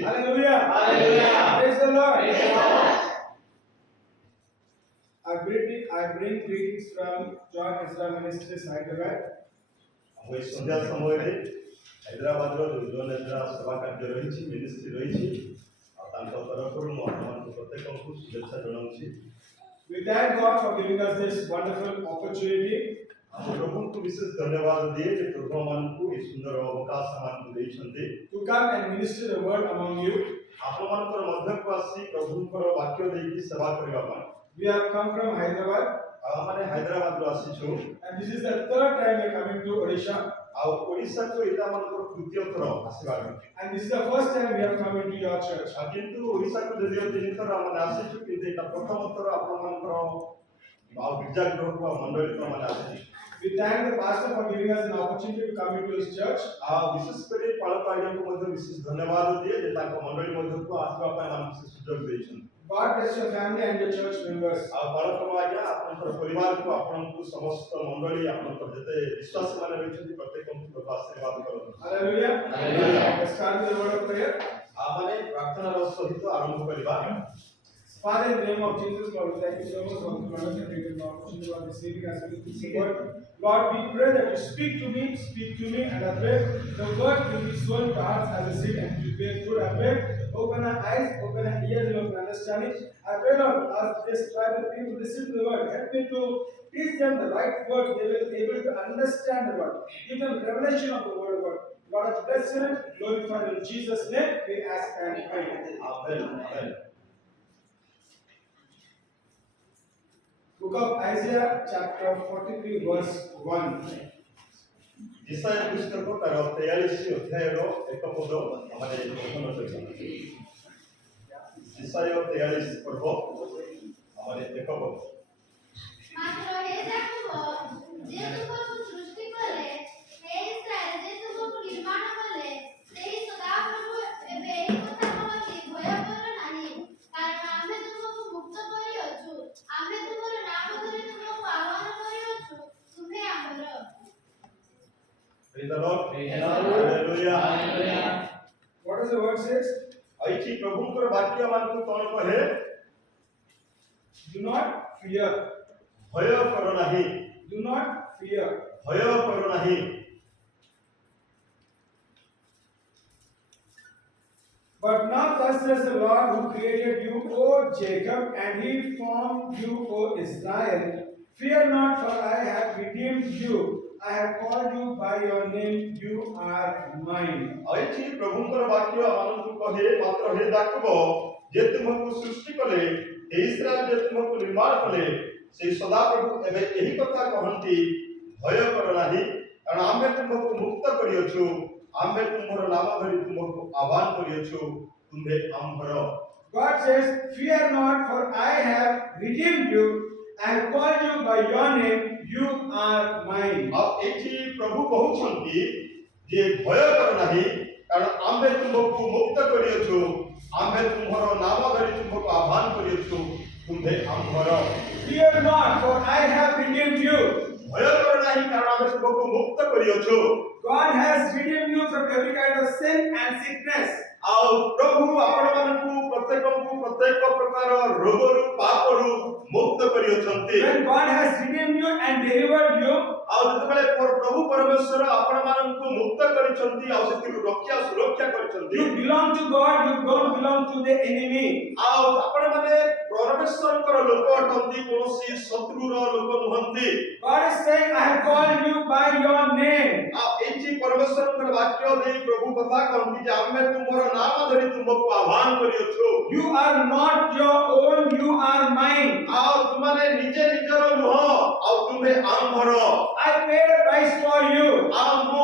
Hallelujah. Hallelujah. Praise the Lord. Praise the Lord. I bring greetings from John Ezra Ministries, Hyderabad. ଆମ ଏଇ ସନ୍ଧ୍ୟା ସମୟରେ ହାଇଦ୍ରାବାଦର ଯେଉଁ ଜନ୍ ଏଜ୍ରା ସେବା କାର୍ଯ୍ୟ ରହିଛି, ମିନିଷ୍ଟ୍ରି ରହିଛି, ଆଉ ତାଙ୍କ ତରଫରୁ ମୁଁ ଆପଣମାନଙ୍କୁ ପ୍ରତ୍ୟେକଙ୍କୁ ଶୁଭେଚ୍ଛା ଜଣାଉଛି। We thank God for giving us this wonderful opportunity ଆମ ପ୍ରଭୁଙ୍କୁ ବିଶେଷ ଧନ୍ୟବାଦ ଦିଏ ଯେ ପ୍ରଭୁ ଆମମାନଙ୍କୁ ଏହି ସୁନ୍ଦର ଅବକାଶ ଆମମାନଙ୍କୁ ଦେଇଛନ୍ତି to come and minister the word among you. ଆପଣମାନଙ୍କର ମଧ୍ୟକୁ ଆସି ପ୍ରଭୁଙ୍କର ବାକ୍ୟ ଦେଇକି ସେବା କରିବା ପାଇଁ। We have come from Hyderabad, ଆଉ ଆମେ ହାଇଦ୍ରାବାଦରୁ ଆସିଛୁ, and this is the third time we are coming to Odisha, ଆଉ ଓଡ଼ିଶାକୁ ଏଇଟା ଆମଙ୍କର ତୃତୀୟ ଥର ଆସିବାର। and this is the first time we have come into your church. ଆଉ କିନ୍ତୁ ଓଡ଼ିଶାକୁ ଯଦିଓ 3 ଥର ଆମେ ଆସିଛୁ, କିନ୍ତୁ ଏଇଟା ପ୍ରଥମ ଥର ଆପଣମାନଙ୍କର ଆଉ ଗିର୍ଜାଗୃହକୁ ଆଉ ମଣ୍ଡଳୀକୁ ଆମେ ଆସିଛୁ। We thank the pastor for giving us an opportunity to come into his church. ଆଉ ବିଶେଷ କରି ପାଳକ ଆଜ୍ଞାଙ୍କୁ ମଧ୍ୟ ବିଶେଷ ଧନ୍ୟବାଦ ଦିଏ ଯେ ତାଙ୍କ ମଣ୍ଡଳୀ ମଧ୍ୟକୁ ଆସିବା ପାଇଁ ଆମକୁ ସେ ସୁଯୋଗ ଦେଇଛନ୍ତି। God bless your family and your church members. ଆଉ ପାଳକ ଆଜ୍ଞା ଆପଣଙ୍କର ପରିବାରକୁ, ଆପଣଙ୍କୁ ସମସ୍ତ ମଣ୍ଡଳୀ, ଆପଣଙ୍କର ଯେତେ ବିଶ୍ୱାସୀ ମାନେ ରହିଛନ୍ତି ପ୍ରତ୍ୟେକଙ୍କୁ ପ୍ରଭୁ ଆଶୀର୍ବାଦ କରନ୍ତୁ। Hallelujah. Hallelujah. Let's start with the word of prayer. ଆମେ ପ୍ରାର୍ଥନାର ସହିତ ଆରମ୍ଭ କରିବା। Father, in the name of Jesus, Lord, we thank you so much for the wonderful opportunity of receiving us with this word. Lord, we pray that you speak to me, and I pray the word will be sown to us as a seed and will bear fruit. I pray, open our eyes, open our ears, and open understanding. I pray, Lord, as this tribal people listen to the word, help me to teach them the right word, they will be able to understand the word. Give them revelation of the word of God. Lord, bless you, glorify in Jesus' name, we ask and pray. Amen. Amen. Book of Isaiah, chapter 43, verse 1. ଇସାୟା ପୁସ୍ତକ ତାର 43 ଅଧ୍ୟାୟର 1 ପଦ ଆମେ ପଠନ କରିବା। ଇସାୟା 43 ପର୍ବ ଆମେ 1 ପଦ। ମାତ୍ର ହେ ଯାକୋବ, ଯେ ତୁମକୁ ସୃଷ୍ଟି କଲେ, ହେ ଇସ୍ରାଏଲ, ଯେ ତୁମକୁ ନିର୍ମାଣ କଲେ, ସେହି ସଦାପ୍ରଭୁ ଏବେ ଏହି କଥା କହନ୍ତି, ଭୟ କର ନାହିଁ, କାରଣ ଆମେ ତୁମକୁ ମୁକ୍ତ କରିଅଛୁ, ଆମେ ତୁମର ନାମ ଧରି ତୁମକୁ ଆହ୍ୱାନ କରିଅଛୁ, ତୁମ୍ଭେ ଆମର। Praise the Lord. Hallelujah. What does the word says? ଏଇଠି ପ୍ରଭୁଙ୍କର ବାକ୍ୟ ଆମକୁ କଣ କହେ? Do not fear. ଭୟ କର ନାହିଁ। Do not fear. ଭୟ କର ନାହିଁ। But now thus says the Lord who created you, O Jacob, and he formed you, O Israel. Fear not, for I have redeemed you. I have called you by your name, you are mine. ଏଇଠି ପ୍ରଭୁଙ୍କର ବାକ୍ୟ ଆମକୁ କହେ, ମାତ୍ର ହେ ଯାକୋବ, ଯେ ତୁମକୁ ସୃଷ୍ଟି କଲେ, ହେ ଇସ୍ରାଏଲ, ଯେ ତୁମକୁ ନିର୍ମାଣ କଲେ, ସେହି ସଦାପ୍ରଭୁ ଏବେ ଏହି କଥା କହନ୍ତି, ଭୟ କର ନାହିଁ, କାରଣ ଆମେ ତୁମକୁ ମୁକ୍ତ କରିଅଛୁ, ଆମେ ତୁମର ନାମ ଧରି ତୁମକୁ ଆହ୍ୱାନ କରିଅଛୁ, ତୁମ୍ଭେ ଆମ୍ଭର। God says, fear not, for I have redeemed you. I have called you by your name, you are mine. ଆଉ ଏଠି ପ୍ରଭୁ କହୁଛନ୍ତି ଯେ ଭୟ କର ନାହିଁ, କାରଣ ଆମେ ତୁମକୁ ମୁକ୍ତ କରିଅଛୁ, ଆମେ ତୁମର ନାମ ଧରି ତୁମକୁ ଆହ୍ୱାନ କରିଅଛୁ, ତୁମ୍ଭେ ଆମ୍ଭର। Fear not, for I have redeemed you. ଭୟ କର ନାହିଁ, କାରଣ ଆମେ ତୁମକୁ ମୁକ୍ତ କରିଅଛୁ। God has redeemed you from every kind of sin and sickness. ଆଉ ପ୍ରଭୁ ଆପଣମାନଙ୍କୁ ପ୍ରତ୍ୟେକଙ୍କୁ ପ୍ରତ୍ୟେକ ପ୍ରକାର ରୋଗରୁ ପାପରୁ ମୁକ୍ତ କରିଅଛନ୍ତି। When God has redeemed you and delivered you, ଆଉ ଯେତେବେଳେ ପ୍ରଭୁ ପରମେଶ୍ୱର ଆପଣମାନଙ୍କୁ ମୁକ୍ତ କରିଛନ୍ତି, ଆଉ ସେଥିରୁ ରକ୍ଷା ସୁରକ୍ଷା କରିଛନ୍ତି, you belong to God, you don't belong to the enemy. ଆଉ ଆପଣମାନେ ପରମେଶ୍ୱରଙ୍କର ଲୋକ ଅଟନ୍ତି, କୌଣସି ଶତ୍ରୁର ଲୋକ ନୁହନ୍ତି। God is saying, I have called you by your name. ଆଉ ଏଇଠି ପରମେଶ୍ୱରଙ୍କର ବାକ୍ୟ ଦେଇ ପ୍ରଭୁ କଥା କହନ୍ତି ଯେ ଆମେ ତୁମର ନାମ ଧରି ତୁମକୁ ଆହ୍ୱାନ କରିଅଛୁ। You are not your own, you are mine. ଆଉ ତୁମେ ନିଜେ ନିଜର ନୁହଁ, ଆଉ ତୁମେ ଆମ୍ଭର। I paid a price for you. ଆଉ ମୁଁ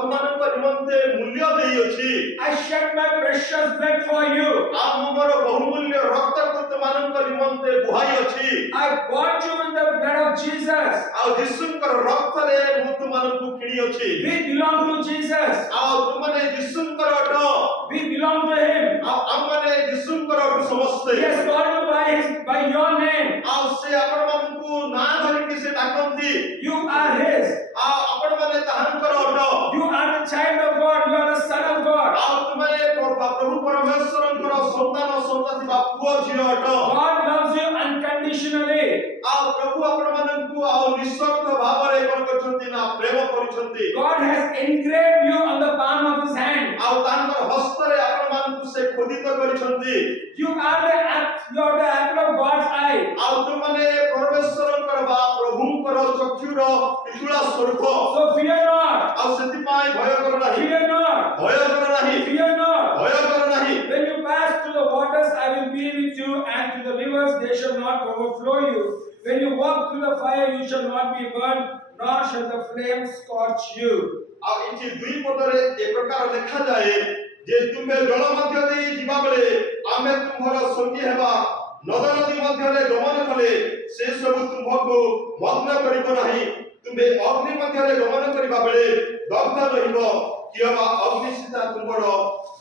ତୁମମାନଙ୍କ ନିମନ୍ତେ ମୂଲ୍ୟ ଦେଇଅଛି। I shed my precious blood for you. ଆଉ ମୁଁ ମୋର ବହୁମୂଲ୍ୟ ରକ୍ତକୁ ତୁମମାନଙ୍କ ନିମନ୍ତେ ବୁହାଇଅଛି। I bought you with the blood of Jesus. ଆଉ ଯୀଶୁଙ୍କର ରକ୍ତରେ ମୁଁ ତୁମମାନଙ୍କୁ କିଣିଅଛି। We belong to Jesus. ଆଉ ତୁମମାନେ ଯୀଶୁଙ୍କର ଅଟ। We belong to him. ଆଉ ଆମମାନେ ଯୀଶୁଙ୍କର ଅଟ ସମସ୍ତେ। He has called you by your name. ଆଉ ସେ ଆପଣମାନଙ୍କୁ ନାଁ ଧରିକି ସେ ଡାକନ୍ତି। You are his. ଆଉ ଆପଣମାନେ ତାହାଙ୍କର ଅଟ। You are the child of God. You are the son of God. ଆଉ ତୁମେ ପ୍ରଭୁ ପରମେଶ୍ୱର ସନ୍ତାନ ସନ୍ତତି ବା ପୁଅ ଝିଅ ଅଟ। God loves you unconditionally. ଆଉ ପ୍ରଭୁ ଆପଣମାନଙ୍କୁ ଆଉ ନିଃଶର୍ତ ଭାବରେ କଣ କରିଛନ୍ତି ନା ପ୍ରେମ କରିଛନ୍ତି। God has engraved you on the palm of His hand. ଆଉ ତାଙ୍କର ହସ୍ତରେ ଆପଣମାନଙ୍କୁ ସେ ଖୋଦିତ କରିଛନ୍ତି। You are the apple of God's eye. ଆଉ ତୁମମାନେ ପରମେଶ୍ୱରଙ୍କର ବା ପ୍ରଭୁଙ୍କର ଚକ୍ଷୁର ପିତୁଳା ସ୍ୱରୂପ। So fear not. ଆଉ ସେଥିପାଇଁ ଭୟ କର ନାହିଁ। Fear not. ଭୟ କର ନାହିଁ। Fear not. ଭୟ କର ନାହିଁ। When you pass through the waters, I will be with you, and through the rivers, they shall not overflow you. When you walk through the fire, you shall not be burned, nor shall the flames scorch you. ଆଉ ଏଠି ଦୁଇ ପଦରେ ଏ ପ୍ରକାର ଲେଖାଯାଏ ଯେ ତୁମେ ଜଳ ମଧ୍ୟ ଦେଇ ଯିବା ବେଳେ ଆମେ ତୁମର ସଙ୍ଗୀ ହେବା। ନଦ ନଦୀ ମଧ୍ୟରେ ଗମନ କଲେ ସେ ସବୁ ତୁମକୁ ମଗ୍ନ କରିବ ନାହିଁ। ତୁମେ ଅଗ୍ନି ମଧ୍ୟରେ ଗମନ କରିବା ବେଳେ ଦଗ୍ଧ ରହିବ, କିମ୍ବା ଅଗ୍ନି ସୀତା ତୁମର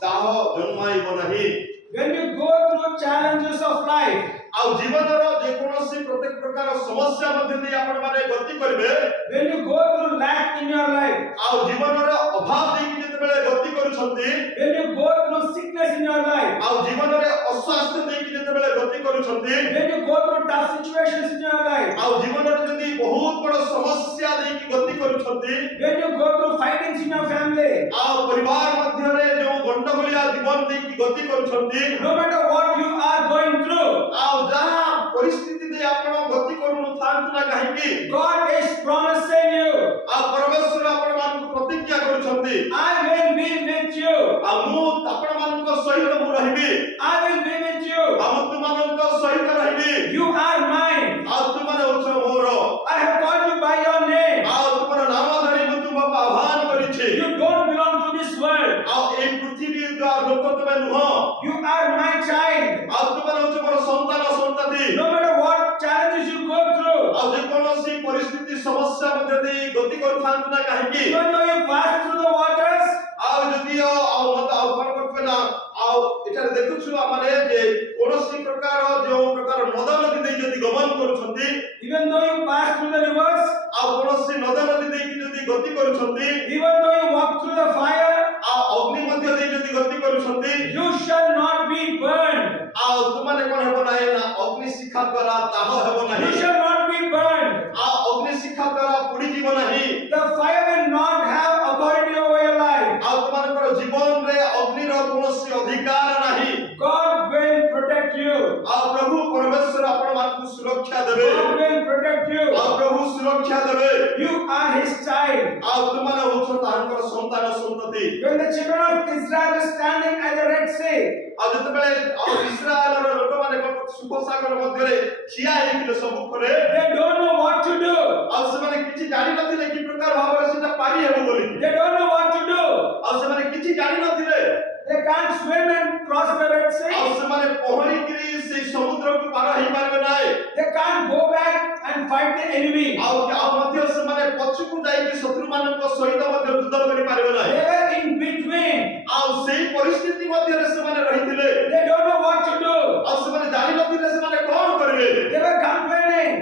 ଦାହ ଜନ୍ମାଇବ ନାହିଁ। When you go through challenges of life, ଆଉ ଜୀବନର ଯେକୌଣସି ପ୍ରତ୍ୟେକ ପ୍ରକାର ସମସ୍ୟା ମଧ୍ୟ ଦେଇ ଆପଣମାନେ ଗତି କରିବେ। when you go through lack in your life, ଆଉ ଜୀବନର ଅଭାବ ଦେଇକି ଯେତେବେଳେ ଗତି କରୁଛନ୍ତି, when you go through sickness in your life, ଆଉ ଜୀବନରେ ଅସ୍ୱାସ୍ଥ୍ୟ ଦେଇକି ଯେତେବେଳେ ଗତି କରୁଛନ୍ତି, when you go through tough situations in your life, ଆଉ ଜୀବନରେ ଯଦି ବହୁତ ବଡ଼ ସମସ୍ୟା ଦେଇକି ଗତି କରୁଛନ୍ତି, when you go through fightings in your family, ଆଉ ପରିବାର ମଧ୍ୟରେ ଯେଉଁ ଗଣ୍ଡଗୋଳିଆ ଜୀବନ ଦେଇକି ଗତି କରୁଛନ୍ତି, no matter what you are going through, ଆଉ ଯାହା ପରିସ୍ଥିତି ଦେଇ ଆପଣ ଗତି କରୁନଥାନ୍ତୁ ନା କାହିଁକି, God is promising you, ଆଉ ପରମେଶ୍ୱର ଆପଣମାନଙ୍କୁ ପ୍ରତିଜ୍ଞା କରୁଛନ୍ତି, I will be with you. ଆଉ ମୁଁ ଆପଣମାନଙ୍କ ସହିତ ମୁଁ ରହିବି। I will be with you. ଆଉ ମୁଁ ତୁମମାନଙ୍କ ସହିତ ରହିବି। You are mine. ଆଉ ତୁମମାନେ ହେଉଛ ମୋର। I have called you by your name. ଆଉ ତୁମର ନାମ ଧରି ମୁଁ ତୁମକୁ ଆହ୍ୱାନ କରିଛି। You don't belong to this world. ଆଉ ଏଇ ପୃଥିବୀ ଲୋକ ତୁମେ ନୁହଁ। You are my child. ଆଉ ତୁମମାନେ ହେଉଛ ମୋର ସନ୍ତାନ ସନ୍ତତି। No matter what challenges you go through, ଆଉ ଯେକୌଣସି ପରିସ୍ଥିତି ସମସ୍ୟା ମଧ୍ୟ ଦେଇ ଗତି କରୁଥାନ୍ତୁ ନା କାହିଁକି, even though you pass through the waters, ଆଉ ଯଦିଓ ଆଉ ମତେ ଆଉ କଣ କରିବେ ନା, ଆଉ ଏଠାରେ ଦେଖୁଛୁ ଆମେ ଯେ କୌଣସି ପ୍ରକାର ଯେଉଁ ପ୍ରକାର ନଦ ନଦୀ ଦେଇ ଯଦି ଗମନ କରୁଛନ୍ତି, even though you pass through the rivers, ଆଉ କୌଣସି ନଦ ନଦୀ ଦେଇକି ଯଦି ଗତି କରୁଛନ୍ତି, even though you walk through the fire, ଆଉ ଅଗ୍ନି ମଧ୍ୟ ଦେଇ ଯଦି ଗତି କରୁଛନ୍ତି, you shall not be burned. ଆଉ ତୁମମାନେ କଣ ହେବ ନାହିଁ ନା ଅଗ୍ନି ଶିଖା ଦ୍ୱାରା ଦାହ ହେବ You ନାହିଁ। shall not be burned. ଆଉ ଅଗ୍ନି ଶିଖା ଦ୍ୱାରା ପୋଡ଼ିଯିବ ନାହିଁ। The fire will not have authority over your life. ଆଉ ତୁମମାନଙ୍କର ଜୀବନରେ ଅଗ୍ନିର କୌଣସି ଅଧିକାର ନାହିଁ। God will protect you. ଆଉ ପ୍ରଭୁ ପରମେଶ୍ୱର ଆପଣମାନଙ୍କୁ ସୁରକ୍ଷା ଦେବେ। God will protect you. ଆଉ ପ୍ରଭୁ ସୁରକ୍ଷା ଦେବେ। You are His child. ଆଉ ତୁମମାନେ ହେଉଛ ତାଙ୍କର ସନ୍ତାନ ସନ୍ତତି। When the children of Israel were standing at the Red Sea, ଆଉ ଯେତେବେଳେ ଆଉ ଇସ୍ରାଏଲର ଲୋକମାନେ ସୁଖ ସାଗର ମଧ୍ୟରେ ଠିଆ ହେଇଥିଲେ ସମ୍ମୁଖରେ, they don't know what to do. ଆଉ ସେମାନେ କିଛି ଜାଣିନଥିଲେ କି ପ୍ରକାର ଭାବରେ ସେଟା ପାରି ହେବ ବୋଲି। They don't know what to do. ଆଉ ସେମାନେ କିଛି ଜାଣିନଥିଲେ। They can't swim and cross the Red ଆଉ Sea. ସେମାନେ ପହଁରିକିରି ସେଇ ସମୁଦ୍ରକୁ ପାର ହେଇପାରିବେ ନାହିଁ। They can't go back and fight the enemy. ଆଉ ମଧ୍ୟ ସେମାନେ ପଛକୁ ଯାଇକି ଶତ୍ରୁମାନଙ୍କ ସହିତ ମଧ୍ୟ ଯୁଦ୍ଧ କରିପାରିବେ ନାହିଁ। They were in between. ଆଉ ସେଇ ପରିସ୍ଥିତି ମଧ୍ୟରେ ସେମାନେ ରହିଥିଲେ। They don't know what to do. ଆଉ ସେମାନେ ଜାଣିନଥିଲେ ସେମାନେ କଣ କରିବେ। They were complaining.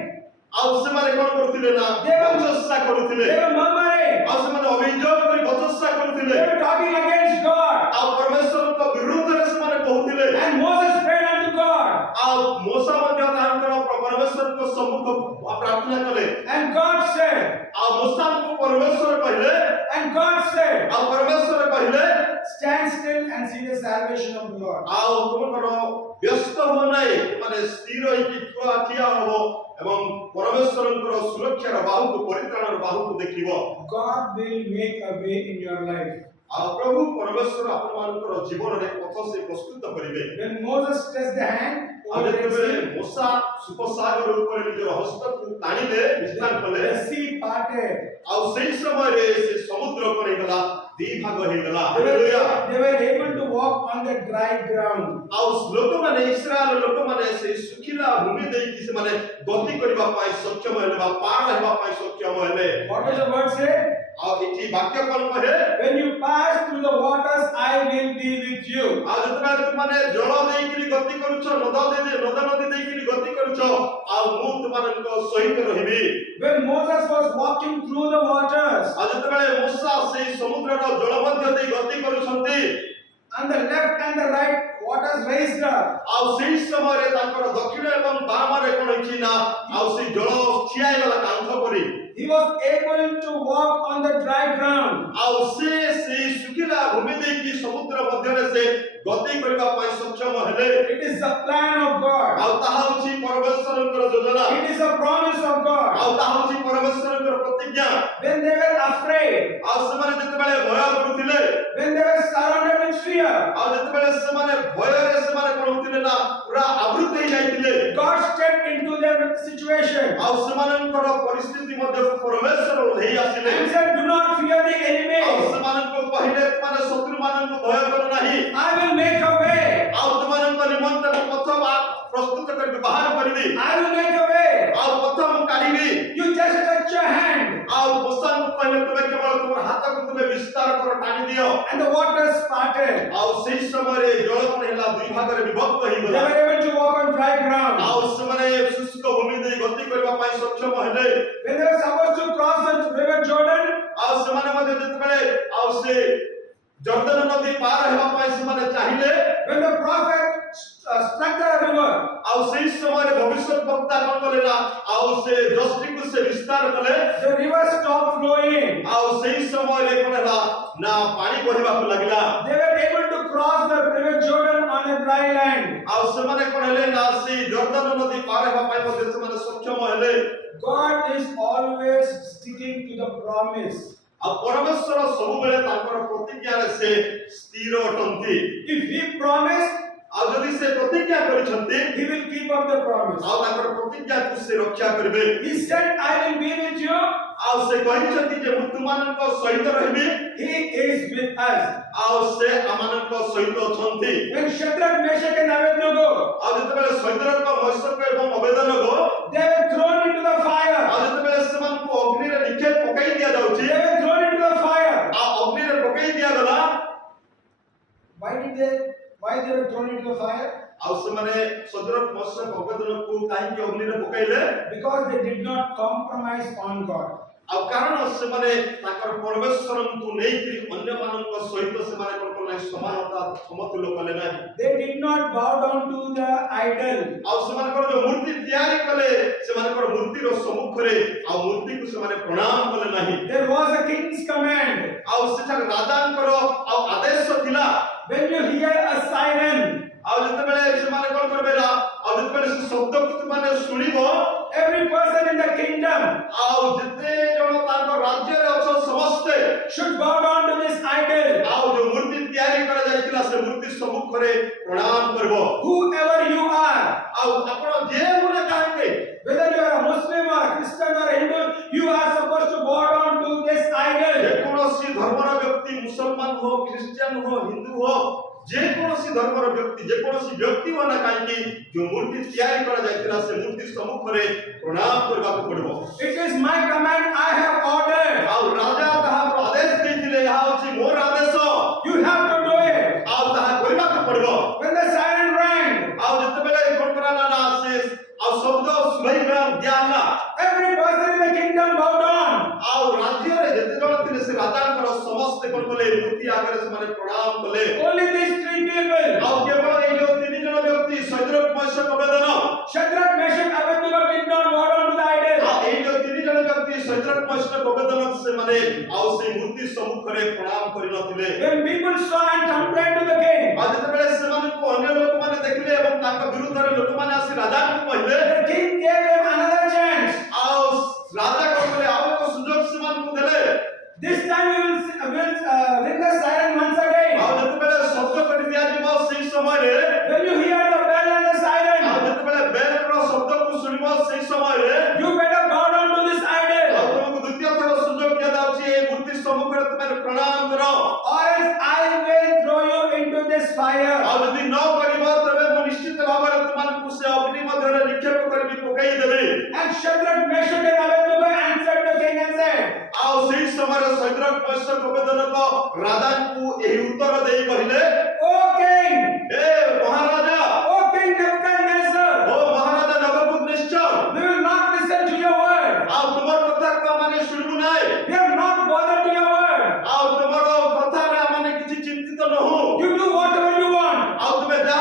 ଆଉ ସେମାନେ କଣ କରୁଥିଲେ ନା ବଚସା କରୁଥିଲେ। They were murmuring. ଆଉ ସେମାନେ ଅଭିଯୋଗ କରି ବଚସା କରୁଥିଲେ। They were talking against God. ଆଉ ପରମେଶ୍ୱରଙ୍କ ବିରୁଦ୍ଧରେ ସେମାନେ କହୁଥିଲେ। And Moses prayed unto God. ଆଉ ମୋଶା ମଧ୍ୟ ତାଙ୍କର ପରମେଶ୍ୱରଙ୍କ ସମ୍ମୁଖ ପ୍ରାର୍ଥନା କଲେ। And God said, ଆଉ ମୋଶାଙ୍କୁ ପରମେଶ୍ୱର କହିଲେ, and God said, ଆଉ ପରମେଶ୍ୱର କହିଲେ, stand still and see the salvation of the Lord. ଆଉ ତୁମଙ୍କର ବ୍ୟସ୍ତ ହୁଅ ନାହିଁ, ମାନେ ସ୍ଥିର ହେଇକି ଠିଆ ହବ ଏବଂ ପରମେଶ୍ୱରଙ୍କର ସୁରକ୍ଷାର ବାହୁକୁ ପରିତ୍ରାଣର ବାହୁକୁ ଦେଖିବ। God will make a way in your life. ଆଉ ପ୍ରଭୁ ପରମେଶ୍ୱର ଆପଣମାନଙ୍କର ଜୀବନରେ ପଥ ସେ ପ୍ରସ୍ତୁତ କରିବେ। When Moses stretched the hand ଆଉ over the ଯେତେବେଳେ sea, ମୋଶା ସୁପସାଗର ଉପରେ ନିଜର ହସ୍ତକୁ ଟାଣିଲେ ବିସ୍ତାର କଲେ, the sea parted. ଆଉ ସେଇ ସମୟରେ ସେ ସମୁଦ୍ର କଣ ହେଇଗଲା, ଦି ଭାଗ ହେଇଗଲା। They hallelujah. were able to walk on the dry ground. ଆଉ ଲୋକମାନେ ଇସ୍ରାଏଲ ଲୋକମାନେ ସେଇ ଶୁଖିଲା ଭୂମି ଦେଇକି ସେମାନେ ଗତି କରିବା ପାଇଁ ସକ୍ଷମ ହେଲେ ବା ପାର ହେବା ପାଇଁ ସକ୍ଷମ ହେଲେ। What does the word say? ଆଉ ଏଠି ବାକ୍ୟ କଣ କହେ, When you pass through the waters, I will be with you. ଆଉ ଯେତେବେଳେ ତୁମମାନେ ଜଳ ଦେଇକିରି ଗତି କରୁଛ, ନଦ ନଦୀ ଦେଇକିରି ଗତି କରୁଛ, ଆଉ ମୁଁ ତୁମମାନଙ୍କ ସହିତ ରହିବି। When Moses was walking through the waters, ଆଉ ଯେତେବେଳେ ମୋଶା ସେଇ ସମୁଦ୍ରର ଜଳ ମଧ୍ୟ ଦେଇ ଗତି କରୁଛନ୍ତି, on the left and the right, waters raised up. ଆଉ ସେଇ ସମୟରେ ତାଙ୍କର ଦକ୍ଷିଣ ଏବଂ ବାମରେ କଣ ହେଇଛି ନା ଆଉ ସେଇ ଜଳ ଠିଆ ହେଇଗଲା କାନ୍ଥ ପରି। He was able to walk on the dry ground. ଆଉ ସେ ସେଇ ଶୁଖିଲା ଭୂମି ଦେଇକି ସମୁଦ୍ର ମଧ୍ୟରେ ସେ ଗତି କରିବା ପାଇଁ ସକ୍ଷମ ହେଲେ। It is the plan of God. ଆଉ ତାହା ହଉଛି ପରମେଶ୍ୱରଙ୍କର ଯୋଜନା। It is a promise of God. ଆଉ ତାହା ହଉଛି ପରମେଶ୍ୱରଙ୍କର ପ୍ରତିଜ୍ଞା। When they were afraid, ଆଉ ସେମାନେ ଯେତେବେଳେ ଭୟ କରୁଥିଲେ, when they were surrounded with fear, ଆଉ ଯେତେବେଳେ ସେମାନେ ଭୟରେ ସେମାନେ କଣ ହଉଥିଲେ ନା ପୁରା ଆବୃତ ହେଇ ଯାଇଥିଲେ, God stepped into their situation ଆଉ ସେମାନଙ୍କର ପରିସ୍ଥିତି ମଧ୍ୟକୁ ପରମେଶ୍ୱର ଓହ୍ଲେଇ ଆସିଲେ। and said, "Do not fear the ଆଉ enemy. ସେମାନଙ୍କୁ କହିଲେ ତୁମେ ଶତ୍ରୁମାନଙ୍କୁ ଭୟ କର ନାହିଁ। I will make a way. ଆଉ ତୁମମାନଙ୍କ ନିମନ୍ତେ ମୁଁ ପଥ ପ୍ରସ୍ତୁତ କରିବି, ବାହାର କରିବି। I will make a way. ଆଉ ପଥ ମୁଁ କାଢିବି। You just touch your hand, ଆଉ ମୋସାଙ୍କୁ କହିଲେ ତୁମେ କେବଳ ତୁମର ହାତକୁ ତୁମେ ବିସ୍ତାର କର, ଟାଣି ଦିଅ। and the waters parted. ଆଉ ସେଇ ସମୟରେ ଜଳ କଣ ହେଲା ଦୁଇ ଭାଗରେ ବିଭକ୍ତ They ହେଇଗଲା। were able to walk on dry ground. ଆଉ ସେମାନେ ଶୁଷ୍କ ଭୂମି ଦେଇ ଗତି କରିବା ପାଇଁ ସକ୍ଷମ ହେଲେ। When they were supposed to cross the river Jordan, ଆଉ ସେମାନେ ମଧ୍ୟ ଯେତେବେଳେ ଆଉ ସେ ଜର୍ଦ୍ଦନ ନଦୀ ପାର ହେବା ପାଇଁ ସେମାନେ ଚାହିଁଲେ, when the prophet struck the river, ଆଉ ସେଇ ସମୟରେ ଭବିଷ୍ୟତ ବକ୍ତା କଣ କଲେ ନା ଆଉ ସେ ଦୃଷ୍ଟିକୁ ସେ ବିସ୍ତାର କଲେ। the river stopped flowing. ଆଉ ସେଇ ସମୟରେ କଣ ହେଲା ନା ପାଣି ବହିବାକୁ ଲାଗିଲା। They were able to cross the river Jordan on a dry land. ଆଉ ସେମାନେ କଣ ହେଲେ ନା ସେଇ ଜର୍ଦ୍ଦନ ନଦୀ ପାର ହେବା ପାଇଁ ମଧ୍ୟ ସେମାନେ ସକ୍ଷମ ହେଲେ। God is always sticking to the promise. ଆଉ ପରମେଶ୍ୱର ସବୁବେଳେ ତାଙ୍କର ପ୍ରତିଜ୍ଞାରେ ସେ ସ୍ଥିର ଅଟନ୍ତି। If He promised, ଆଉ ଯଦି ସେ ପ୍ରତିଜ୍ଞା କରିଛନ୍ତି He will keep up the promise. ଆଉ ତାଙ୍କର ପ୍ରତିଜ୍ଞାକୁ ସେ ରକ୍ଷା କରିବେ। He said, "I will be with you." ଆଉ ସେ କହିଛନ୍ତି ଯେ ମୁଁ ତୁମମାନଙ୍କ ସହିତ ରହିବି। He is with us. ଆଉ ସେ ଆମମାନଙ୍କ ସହିତ ଅଛନ୍ତି। When Shadrach, Meshach, and Abednego, ଆଉ ଯେତେବେଳେ ସୈଦ୍ରକ ମୈଶକ ଏବଂ ଅବେଦନଗୋ they were thrown into the fire. ଆଉ ଯେତେବେଳେ ସେମାନଙ୍କୁ ଅଗ୍ନିରେ ନିକ୍ଷେପ ପକାଇ ଦିଆଯାଉଛି, They were thrown into the fire. ଆଉ ଅଗ୍ନିରେ ପକାଇ ଦିଆଗଲା। Why they were thrown into the fire? ଆଉ ସେମାନେ ସୈଦ୍ରକ ମୈଶକ ଅବେଦନଗୋକୁ କାହିଁକି ଅଗ୍ନିରେ ପକାଇଲେ? Because they did not compromise on God. ଆଉ କାରଣ ସେମାନେ ତାଙ୍କର ପରମେଶ୍ୱରଙ୍କୁ ନେଇକିରି ଅନ୍ୟମାନଙ୍କ ସହିତ ସେମାନେ କଣ କଲେ ନାହିଁ, ସମାନତା ସମତୁଲ କଲେ ନାହିଁ। They did not bow down to the idol. ଆଉ ସେମାନଙ୍କର ଯୋଉ ମୂର୍ତ୍ତି ତିଆରି କଲେ ସେମାନଙ୍କର ମୂର୍ତ୍ତିର ସମ୍ମୁଖରେ ଆଉ ମୂର୍ତ୍ତିକୁ ସେମାନେ ପ୍ରଣାମ କଲେ ନାହିଁ। There was a king's command. ଆଉ ସେଠାରେ ରାଜାଙ୍କର ଆଉ ଆଦେଶ ଥିଲା। When you hear a siren, ଆଉ ଯେତେବେଳେ ସେମାନେ କଣ କରିବେ ନା ଆଉ ଯେତେବେଳେ ସେ ଶବ୍ଦକୁ ତୁମେ ଶୁଣିବ, every person in the kingdom ଆଉ ଯେତେ ଜଣ ତାଙ୍କ ରାଜ୍ୟରେ ଅଛ ସମସ୍ତେ should bow down to this idol. ଆଉ ଯୋଉ ମୂର୍ତ୍ତି ତିଆରି କରାଯାଇଥିଲା ସେ ମୂର୍ତ୍ତି ସମ୍ମୁଖରେ ପ୍ରଣାମ କରିବ। Whoever you are, ଆଉ ଆପଣ ଯେ ହୁଏ କାହିଁକି, whether you are a Muslim or a Christian or a Hindu, you are supposed to bow down to this idol. ଯେକୌଣସି ଧର୍ମର ବ୍ୟକ୍ତି, ମୁସଲମାନ ହୋ, ଖ୍ରୀଷ୍ଟିଆନ ହୋ, ହିନ୍ଦୁ ହୋ, ଯେକୌଣସି ଧର୍ମର ବ୍ୟକ୍ତି, ଯେକୌଣସି ବ୍ୟକ୍ତି ହୁଅ ନା କାହିଁକି ଯୋଉ ମୂର୍ତ୍ତି ତିଆରି କରାଯାଇଥିଲା ସେ ମୂର୍ତ୍ତି ସମ୍ମୁଖରେ ପ୍ରଣାମ କରିବାକୁ ପଡିବ। It is my command, I have ordered. ଆଉ ରାଜା ତାହାକୁ ଆଦେଶ ଦେଇଥିଲେ, ଏହା ହଉଛି ମୋର ଆଦେଶ, You have to do it. ଆଉ ତାହା କରିବାକୁ ପଡିବ। When the siren rang, ଆଉ ଯେତେବେଳେ କଣ କରାଲା ନା ସେ ଆଉ ଶବ୍ଦ ଶୁଣାଇବା ଦିଆହେଲା, every person in the kingdom bowed down. ଆଉ ରାଜ୍ୟରେ ଯେତେ ଜଣ ଥିଲେ ସେ ରାଜାଙ୍କର ସମସ୍ତେ କଣ କଲେ, ମୂର୍ତ୍ତି ଆଗରେ ସେମାନେ ପ୍ରଣାମ କଲେ। Only these three people, ଆଉ କେବଳ ଏଇ ଯୋଉ ତିନି ଜଣ ବ୍ୟକ୍ତି ସୈଦ୍ରକ ମୈଶକ ଅବେଦନ, Shadrach, Meshach, Abednego, did not bow down to the idol. ଆଉ ଏଇ ଯୋଉ ତିନି ଜଣ ବ୍ୟକ୍ତି ସୈଦ୍ରକ ମୈଶକ ଅବେଦନ ସେମାନେ ଆଉ ସେଇ ମୂର୍ତ୍ତି ସମ୍ମୁଖରେ ପ୍ରଣାମ କରିନଥିଲେ। When people saw and complained to the king, ଆଉ ଯେତେବେଳେ ସେମାନଙ୍କୁ ଅନ୍ୟ ଲୋକମାନେ ଦେଖିଲେ ଏବଂ ତାଙ୍କ ବିରୁଦ୍ଧରେ ଲୋକମାନେ ଆସି ରାଜାଙ୍କୁ କହିଲେ, the king gave them another chance. ଆଉ ରାଜା କଣ କଲେ, ଆଉ ଏକ ସୁଯୋଗ ସେମାନଙ୍କୁ ଦେଲେ। This time we will ring the siren once again. ଆଉ ଯେତେବେଳେ ଶବ୍ଦ କରି ଦିଆଯିବ ସେଇ ସମୟରେ, When you hear the bell and the ଆଉ siren, ଯେତେବେଳେ ବେଲର ଶବ୍ଦକୁ ଶୁଣିବ ସେଇ ସମୟରେ you better bow down to this ଆଉ idol, ତୁମକୁ ଦ୍ୱିତୀୟ ଥର ସୁଯୋଗ ଦିଆଯାଉଛି, ଏ ମୂର୍ତ୍ତି ସମ୍ମୁଖରେ ତୁମେ ପ୍ରଣାମ କର। or else I will throw you into this fire. ଆଉ ଯଦି ନ କରିବ ତେବେ ମୁଁ ନିଶ୍ଚିତ ଭାବରେ ତୁମମାନଙ୍କୁ ସେ ଅଗ୍ନି ମଧ୍ୟରେ ନିକ୍ଷେପ କରିବି, ପକାଇ ଦେବି। And Shadrach, Meshach, and Abednego answered the king and said, ଆଉ ସେଇ ସମୟରେ ସୈଦ୍ରକ ମୈଶକ ଅବେଦନଗ ରାଜାଙ୍କୁ ଏହି ଉତ୍ତର ଦେଇ କହିଲେ, O king, ଏ ମହାରାଜା, O king Nebuchadnezzar, ଓ ମହାରାଜା ନବୁକଦ୍ନେଚ୍ଛର, we will not listen to your word. ଆଉ ତୁମର କଥାକୁ ଆମେ ଶୁଣିବୁ ନାହିଁ। We are not bothered to your word. ଆଉ ତୁମର କଥାରେ ଆମେ କିଛି ଚିନ୍ତିତ ନହୁ। You do whatever you want. ଆଉ ତୁମେ ଯାହା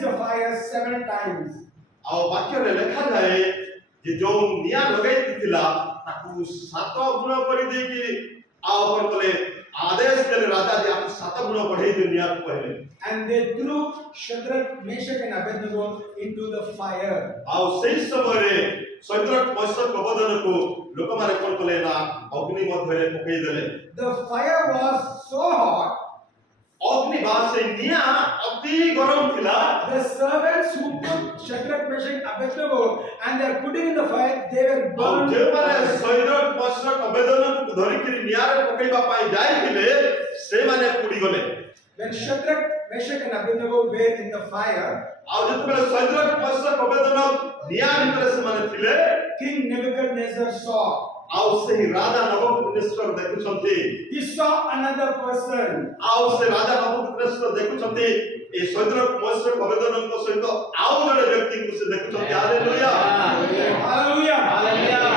released the fire 7 times. ଆଉ ବାକ୍ୟରେ ଲେଖାଯାଏ ଯେ ଯୋଉ ନିଆଁ ଲଗାଇଥିଲା ତାକୁ 7 ଗୁଣ କରିଦେଇକି ଆଉ କଣ କଲେ ଆଦେଶ ଦେଲେ ରାଜା ଯେ ଆମେ 7 ଗୁଣ ବଢେଇ ଦିଅ ନିଆଁକୁ କହିଲେ And they threw Shadrach, Meshach, and Abednego into the fire. ଆଉ ସେଇ ସମୟରେ ସୈଦ୍ରକ ମେଶକ ଅବେଦନକୁ ଲୋକମାନେ କଣ କଲେ ନା ଅଗ୍ନି ମଧ୍ୟରେ ପକେଇ ଦେଲେ The fire was so hot, ଅଗ୍ନି ବା ସେ ନିଆଁ ଅତି ଗରମ ଥିଲା the servants who put Shadrach, Meshach, Abednego, and they are putting in the fire, they were ଆଉ burned. ଯେଉଁମାନେ ସୈଦ୍ରକ ମେଶକ ଅବେଦନକୁ ଧରିକିରି ନିଆଁରେ ପକେଇବା ପାଇଁ ଯାଇଥିଲେ ସେମାନେ ପୋଡ଼ିଗଲେ When Shadrach, Meshach, and Abednego were in the fire, ଆଉ ଯେତେବେଳେ ସୈଦ୍ରକ ମେଶକ ଅବେଦନ ନିଆଁ ଭିତରେ ସେମାନେ ଥିଲେ King Nebuchadnezzar saw. ଆଉ ସେହି ରାଜା ନବୁକଦ୍ନେଶ୍ଵର ଦେଖୁଛନ୍ତି He saw another person. ଆଉ ସେ ରାଜା ନବୁକଦ୍ନେଶ୍ଵର ଦେଖୁଛନ୍ତି ଏ ସୈଦ୍ରକ ମେଶକ ଅବେଦନଙ୍କ ସହିତ ଆଉ ଜଣେ ବ୍ୟକ୍ତିଙ୍କୁ ସେ ଦେଖୁଛନ୍ତି hallelujah Hallelujah.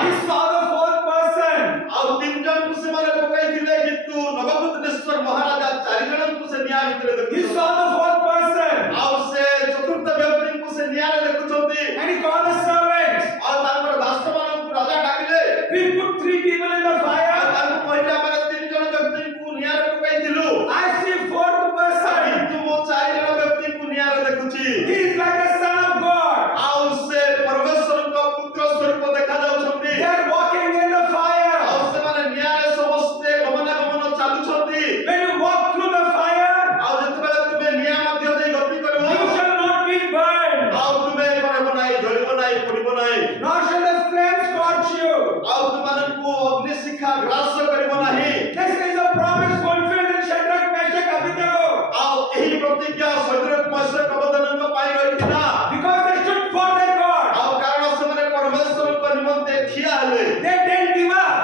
He saw the fourth person. ଆଉ 3 ଜଣଙ୍କୁ ସେମାନେ ପକାଇଥିଲେ କିନ୍ତୁ ନବୁକଦ୍ନେଶ୍ଵର ମହାରାଜା 4 ଜଣଙ୍କୁ ସେ ନିଆଁ ଭିତରେ He ଦେଖୁଛନ୍ତି saw the fourth person. ଆଉ ସେ ଚତୁର୍ଥ ବ୍ୟକ୍ତିଙ୍କୁ ସେ ନିଆଁରେ ଦେଖୁଛନ୍ତି And he called the servants. ଆଉ ତାଙ୍କର ଦାସମାନଙ୍କୁ ରାଜା ଡାକିଲେ We put 3 people in the ଆଉ fire. ତାଙ୍କୁ କହିଲେ ଆମେ 3 ଜଣ ବ୍ୟକ୍ତିଙ୍କୁ ନିଆଁରେ ପକାଇଥିଲୁ I see fourth person. କିନ୍ତୁ ମୁଁ 4 ଜଣ ବ୍ୟକ୍ତିଙ୍କୁ ନିଆଁରେ ଦେଖୁଛି He is like a son of God. ଆଉ ସେ ପରମେଶ୍ୱରଙ୍କ ପୁତ୍ର ସ୍ୱରୂପ ଦେଖାଯାଉଛନ୍ତି They are walking in the fire. ଆଉ ସେମାନେ ନିଆଁରେ ସମସ୍ତେ ଗମନାଗମନ ଚାଲୁଛନ୍ତି When you walk through the fire, ଆଉ ଯେତେବେଳେ ତୁମେ ନିଆଁ ମଧ୍ୟ ଦେଇ ଗତି କରିବ you shall not be burned, ଆଉ ତୁମେ କରିବ ନାହିଁ ଜଳିବ ନାହିଁ ପଡ଼ିବ ନାହିଁ nor shall the flames scorch you. ଆଉ ତୁମମାନଙ୍କୁ ଅଗ୍ନିଶିଖା ଗ୍ରାସ କରିବ ନାହିଁ This is a promise fulfilled in Shadrach, Meshach, Abednego. ଆଉ ଏହି ପ୍ରତିଜ୍ଞା ସୈଦ୍ରକ ମେଶକ ଅବେଦନଙ୍କ ପାଇଁ ରହିଥିଲା Because they stood for their God. ଆଉ କାରଣ ସେମାନେ ପରମେଶ୍ୱରଙ୍କ ନିମନ୍ତେ ଠିଆ ହେଲେ They didn't give up.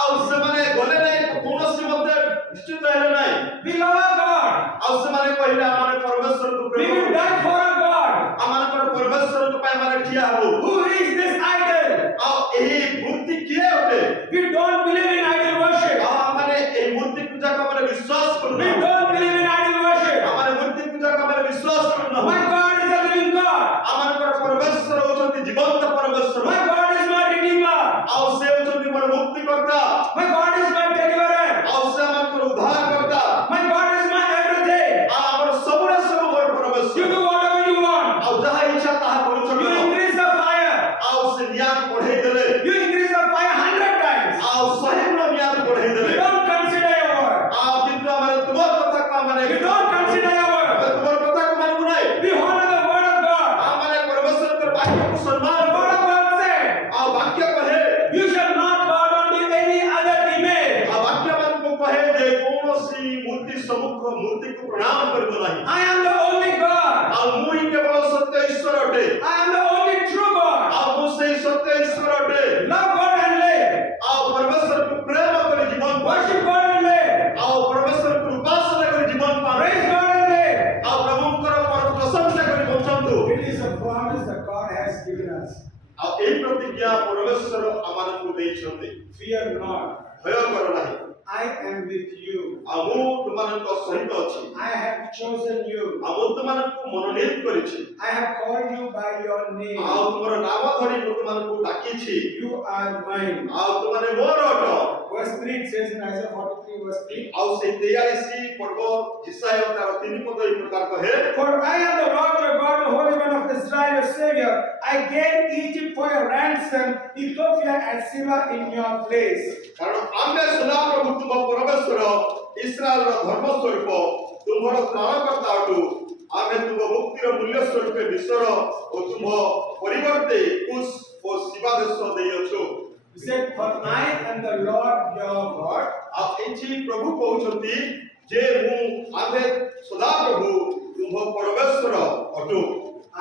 ଆଉ ସେମାନେ ଗଲେ ନାହିଁ କୌଣସି ମଧ୍ୟ ନିଶ୍ଚିତ ହେଲେ ନାହିଁ We love our God. ଆଉ ସେମାନେ କହିଲେ ଆମେ ପରମେଶ୍ୱରଙ୍କୁ We ପ୍ରେମ will କରୁ die for our God. ଆମମାନଙ୍କର ପରମେଶ୍ୱରଙ୍କ ପାଇଁ ଆମେ ଠିଆ ହେବୁ Who is this idol? ଆଉ ଏହି ମୂର୍ତ୍ତି କିଏ ଅଟେ We don't believe in idol worship. ଆଉ ଆମେ ଏହି ମୂର୍ତ୍ତି ପୂଜାକୁ ଆମେ ବିଶ୍ୱାସ We କରୁନା don't believe in idol worship. ଆମେ ମୂର୍ତ୍ତି ପୂଜାକୁ ଆମେ ବିଶ୍ୱାସ କରୁନାହୁଁ My God is a living God. ଆମମାନଙ୍କର ପରମେଶ୍ୱର ହେଉଛନ୍ତି ଜୀବନ୍ତ ପରମେଶ୍ୱର My God is my redeemer. ଆଉ ସେ ହେଉଛନ୍ତି ମୋର ମୁକ୍ତିକର୍ତ୍ତା My God is my deliverer. ଆଉ ସେ ଆମମାନଙ୍କର ଉଦ୍ଧାରକର୍ତ୍ତା My God is my everything. ଆଉ ଆମର ସବୁରେ ସବୁ ମୋର You ପରମେଶ୍ୱର do whatever you want. ଆଉ ଯାହା ଇଚ୍ଛା ତାହା You କରୁଛନ୍ତି increase the fire. ଆଉ ସେ ନିଆଁକୁ ବଢେଇ ଦେଲେ You increase the fire 100 times. ଆଉ 100 ଗୁଣ ନିଆଁକୁ ବଢେଇ You ଦେଲେ don't consider your word. ଆଉ କିନ୍ତୁ ଆମେ ତୁମର କଥାକୁ ଆମେ You don't consider your word. ତୁମର କଥାକୁ ମାନବୁ ନାହିଁ We honor the word of God. ଆମେ ପରମେଶ୍ୱରଙ୍କର ବାକ୍ୟକୁ ସମ୍ମାନ The word କରୁ of God said, ଆଉ ବାକ୍ୟ କହେ you shall not bow down to any other image. ଆଉ ବାକ୍ୟ ମାନଙ୍କୁ କହେ ଯେ କୌଣସି ମୂର୍ତ୍ତି ସମ୍ମୁଖ ମୂର୍ତ୍ତିକୁ ପ୍ରଣାମ କରିବ ନାହିଁ I am the only God. ଆଉ ମୁଁ ହିଁ କେବଳ ସତ୍ୟ ଈଶ୍ୱର ଅଟେ I am the only true God. ଆଉ ମୁଁ ସେଇ ସତ୍ୟ ଈଶ୍ୱର ଅଟେ Love God and live. ଆଉ ପରମେଶ୍ୱରକୁ ପ୍ରେମ କରି ଜୀବନ ପାଉ Worship God and live. ଆଉ ପରମେଶ୍ୱରକୁ ଉପାସନା କରି ଜୀବନ ପାଉ Praise God and live. ଆଉ ପ୍ରଭୁଙ୍କର ପ୍ରଶଂସା କରି ବଞ୍ଚନ୍ତୁ It is a promise that God has given us. ଆଉ ଏହି ପ୍ରତିଜ୍ଞା ପରମେଶ୍ୱର ଆମମାନଙ୍କୁ ଦେଇଛନ୍ତି Fear not. ଭୟ କର ନାହିଁ I am with you. ଆଉ ମୁଁ ତୁମମାନଙ୍କ ସହିତ ଅଛି I have chosen you. ଆଉ ମୁଁ ତୁମମାନଙ୍କୁ ମନୋନୀତ କରିଛି I have called you by your name. ଆଉ ତୁମର ନାମ ଧରି ମୁଁ ତୁମମାନଙ୍କୁ ଡାକିଛି You are mine. ଆଉ ତୁମମାନେ ମୋର ଅଟ Verse 3 it says in Isaiah 43 verse 3. ଆଉ ସେଇ 43 ପର୍ବ ଇସାୟ ତାର 3 ପଦ ଏହି ପ୍ରକାର କହେ For I am the Lord your God, the Holy One of Israel, your Savior. I gave Egypt for your ransom, Ethiopia and Syria in your place. କାରଣ ଆମେ ସଦାପ୍ରଭୁ ତୁମ ପରମେଶ୍ୱର ଇସ୍ରାଏଲର ଧର୍ମ ସ୍ୱରୂପ ତୁମର ତ୍ରାଣକର୍ତ୍ତା ଅଟୁ ଆମେ ତୁମ ମୁକ୍ତିର ମୂଲ୍ୟ ସ୍ୱରୂପ ବିଶ୍ୱର ଓ ତୁମ ପରିବର୍ତ୍ତେ କୁଶ ଓ ଶିବା ଦେଶ ଦେଇଅଛୁ He said, for I am the Lord your God. ଆଉ ଏଠି ପ୍ରଭୁ କହୁଛନ୍ତି ଯେ ମୁଁ ଆମେ ସଦାପ୍ରଭୁ ତୁମ ପରମେଶ୍ୱର ଅଟୁ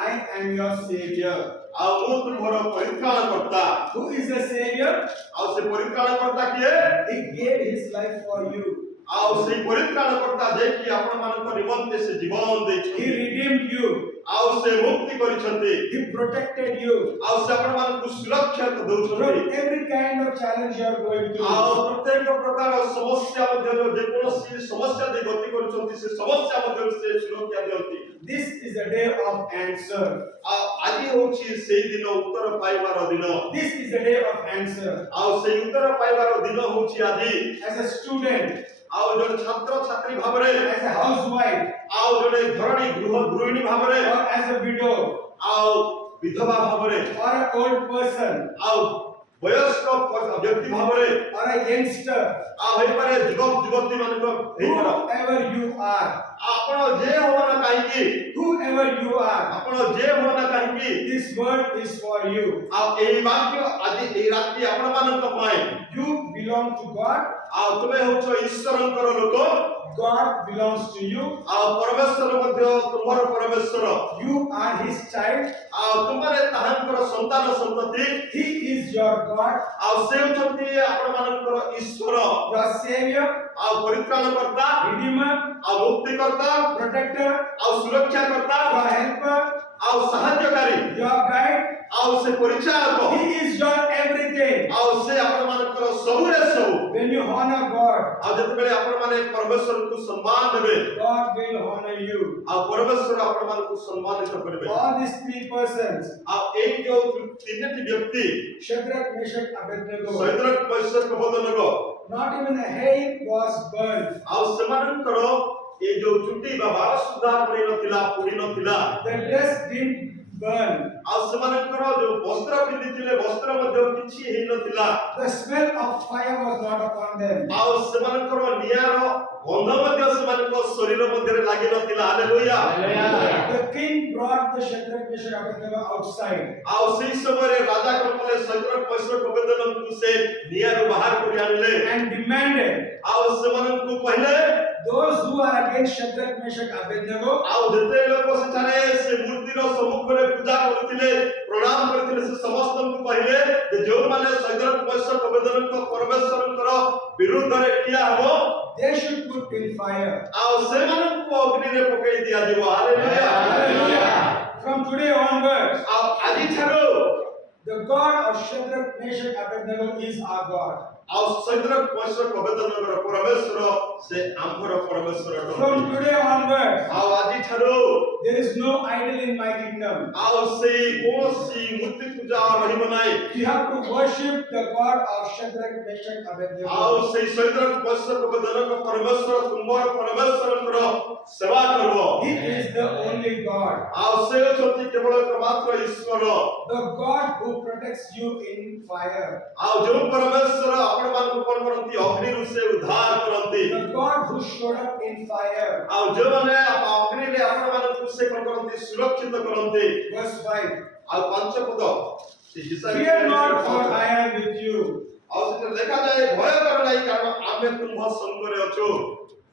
I am your Savior. ଆଉ ମୁଁ ତୁମର ପରିତ୍ରାଣକର୍ତ୍ତା Who is the Savior? ଆଉ ସେ ପରିତ୍ରାଣକର୍ତ୍ତା କିଏ He gave his life for you. ଆଉ ସେଇ ପରିତ୍ରାଣକର୍ତ୍ତା ଯେ କି ଆପଣମାନଙ୍କ ନିମନ୍ତେ ସେ ଜୀବନ He ଦେଇଛନ୍ତି redeemed you. ଆଉ ସେ ମୁକ୍ତି କରିଛନ୍ତି He protected you ଆଉ ସେ ଆପଣମାନଙ୍କୁ ସୁରକ୍ଷା ଦଉଛନ୍ତି from every kind of challenge you are going ଆଉ through. ପ୍ରତ୍ୟେକ ପ୍ରକାର ସମସ୍ୟା ମଧ୍ୟରୁ ଯେକୌଣସି ସମସ୍ୟା ଦେଇ ଗତି କରୁଛନ୍ତି ସେ ସମସ୍ୟା ମଧ୍ୟରୁ ସେ ସୁରକ୍ଷା ଦିଅନ୍ତି This is the day of answer. ଆଉ ଆଜି ହେଉଛି ସେଇ ଦିନ ଉତ୍ତର ପାଇବାର ଦିନ This is the day of answer. ଆଉ ସେଇ ଉତ୍ତର ପାଇବାର ଦିନ ହେଉଛି ଆଜି As a student, ଆଉ ଜଣେ ଛାତ୍ର ଛାତ୍ରୀ ଭାବରେ as a housewife, ଆଉ ଜଣେ ଘରଣୀ ଗୃହିଣୀ ଭାବରେ or as a widow, ଆଉ ବିଧବା ଭାବରେ or an old person, ଆଉ ବୟସ୍କ ବ୍ୟକ୍ତି ଭାବରେ or a youngster, ଆଉ ହେଇପାରେ ଯୁବକ ଯୁବତୀ ମାନଙ୍କ ହେଇପାର whoever you are, ଆପଣ ଯେ ହୁଅ ନା କାହିଁକି whoever you are, ଆପଣ ଯେ ହୁଅ ନା କାହିଁକି this word is for you. ଆଉ ଏହି ବାକ୍ୟ ଆଜି ଏହି ରାତି ଆପଣ ମାନଙ୍କ ପାଇଁ You belong to God, ଆଉ ତୁମେ ହେଉଛ ଈଶ୍ୱରଙ୍କର ଲୋକ God belongs to you, ଆଉ ପରମେଶ୍ୱର ମଧ୍ୟ ତୁମର ପରମେଶ୍ୱର you are His child, ଆଉ ତୁମରେ ତାହାଙ୍କର ସନ୍ତାନ ସନ୍ତତି He is your God, ଆଉ ସେ ହେଉଛନ୍ତି ଆପଣ ମାନଙ୍କର ଈଶ୍ୱର your Savior, ଆଉ ପରିତ୍ରାଣକର୍ତ୍ତା Redeemer, ଆଉ ମୁକ୍ତିକର୍ତ୍ତା Protector, ଆଉ ସୁରକ୍ଷାକର୍ତ୍ତା your helper, ଆଉ ସାହାଯ୍ୟକାରୀ your guide. ଆଉ ସେ ପରିଚାଳକ He is your everything. ଆଉ ସେ ଆପଣ ମାନଙ୍କର ସବୁରେ ସବୁ When you honor God, ଆଉ ଯେତେବେଳେ ଆପଣ ମାନେ ପରମେଶ୍ୱରଙ୍କୁ ସମ୍ମାନ ଦେବେ God will honor you. ଆଉ ପରମେଶ୍ୱର ଆପଣ ମାନଙ୍କୁ ସମ୍ମାନିତ କରିବେ All these three persons, ଆଉ ଏଇ ଯୋଉ ତିନିଟି ବ୍ୟକ୍ତି Shadrach, Meshach, Abednego, ସୈଦ୍ରକ ବୈଶ୍ୟକ ବଦନଗ not even a hair was burned. ଆଉ ସେମାନଙ୍କର ଏଇ ଯୋଉ ଚୁଟି ବା ବାଳ ସୁଦ୍ଧା ପଡି ନଥିଲା ପୋଡି ନଥିଲା The dress didn't burn. ଆଉ ସେମାନଙ୍କର ଯୋଉ ବସ୍ତ୍ର ପିନ୍ଧିଥିଲେ ବସ୍ତ୍ର ମଧ୍ୟ କିଛି ହେଇନଥିଲା The smell of fire was not upon them. ଆଉ ସେମାନଙ୍କର ନିଆଁର ଗନ୍ଧ ମଧ୍ୟ ସେମାନଙ୍କ ଶରୀର ମଧ୍ୟରେ ଲାଗି ନଥିଲା hallelujah The king brought the Shadrach, Meshach, Abednego outside. ଆଉ ସେଇ ସମୟରେ ରାଜା କଣ କଲେ ସୈଦ୍ରକ ବୈଶ୍ୟକ ବଦନଙ୍କୁ ସେ ନିଆଁରୁ ବାହାର କରି ଆଣିଲେ And demanded ଆଉ ସେମାନଙ୍କୁ କହିଲେ those who are against Shadrach, Meshach, Abednego, ଆଉ ଯେତେ ଲୋକ ସେଠାରେ ସେ ମୂର୍ତ୍ତିର ସମ୍ମୁଖରେ ପୂଜା କରୁଥିଲେ ପ୍ରଣାମ କରିଥିଲେ ସେ ସମସ୍ତଙ୍କୁ କହିଲେ ଯେ ଯେଉଁମାନେ ସୈଦ୍ରକ ବୈଶ୍ୟକ ବଦନଙ୍କ ପରମେଶ୍ୱରଙ୍କର ବିରୁଦ୍ଧରେ ଠିଆ ହେବ they should put in fire. ଆଉ ସେମାନଙ୍କୁ ଅଗ୍ନିରେ ପକେଇ ଦିଆଯିବ hallelujah Hallelujah. From today onwards, ଆଉ ଆଜିଠାରୁ the God of Shadrach, Meshach, Abednego is our God. ଆଉ ସୈଦ୍ରକ ବୈଶ୍ୟକ ବଦନଙ୍କର ପରମେଶ୍ୱର ସେ ଆମ୍ଭର ପରମେଶ୍ୱର ଅଟନ୍ତି। From today onwards, ଆଉ ଆଜିଠାରୁ there is no idol in my kingdom. ଆଉ ସେଇ କୌଣସି ମୂର୍ତ୍ତି ପୂଜା ରହିବ ନାହିଁ You have to worship the God of Shadrach, Meshach, ଆଉ Abednego. ସେଇ ସୈଦ୍ରକ ବୈଶ୍ୟକ ବଦନଙ୍କ ପରମେଶ୍ୱର ତୁମର ପରମେଶ୍ୱରଙ୍କର ସେବା କରିବ He is the only God, ଆଉ ସେ ହେଉଛନ୍ତି କେବଳ ଏକମାତ୍ର ଈଶ୍ୱର the God who protects you in fire, ଆଉ ଯୋଉ ପରମେଶ୍ୱର ଆପଣ ମାନଙ୍କୁ କଣ କରନ୍ତି ଅଗ୍ନିରୁ ସେ ଉଦ୍ଧାର କରନ୍ତି the God who showed up in fire. ଆଉ ଯୋଉମାନେ ଅଗ୍ନିରେ ଆପଣ ମାନଙ୍କୁ ସେ କଣ କରନ୍ତି ସୁରକ୍ଷିତ କରନ୍ତି Verse 5. ଆଉ ପାଞ୍ଚ ପଦ ସେ ହିସାବରେ Fear not, for I am with you. ଆଉ ସେଟା ଲେଖାଯାଏ ଭୟ କର ନାହିଁ କାରଣ ଆମେ ତୁମ୍ଭ ସଙ୍ଗରେ ଅଛୁ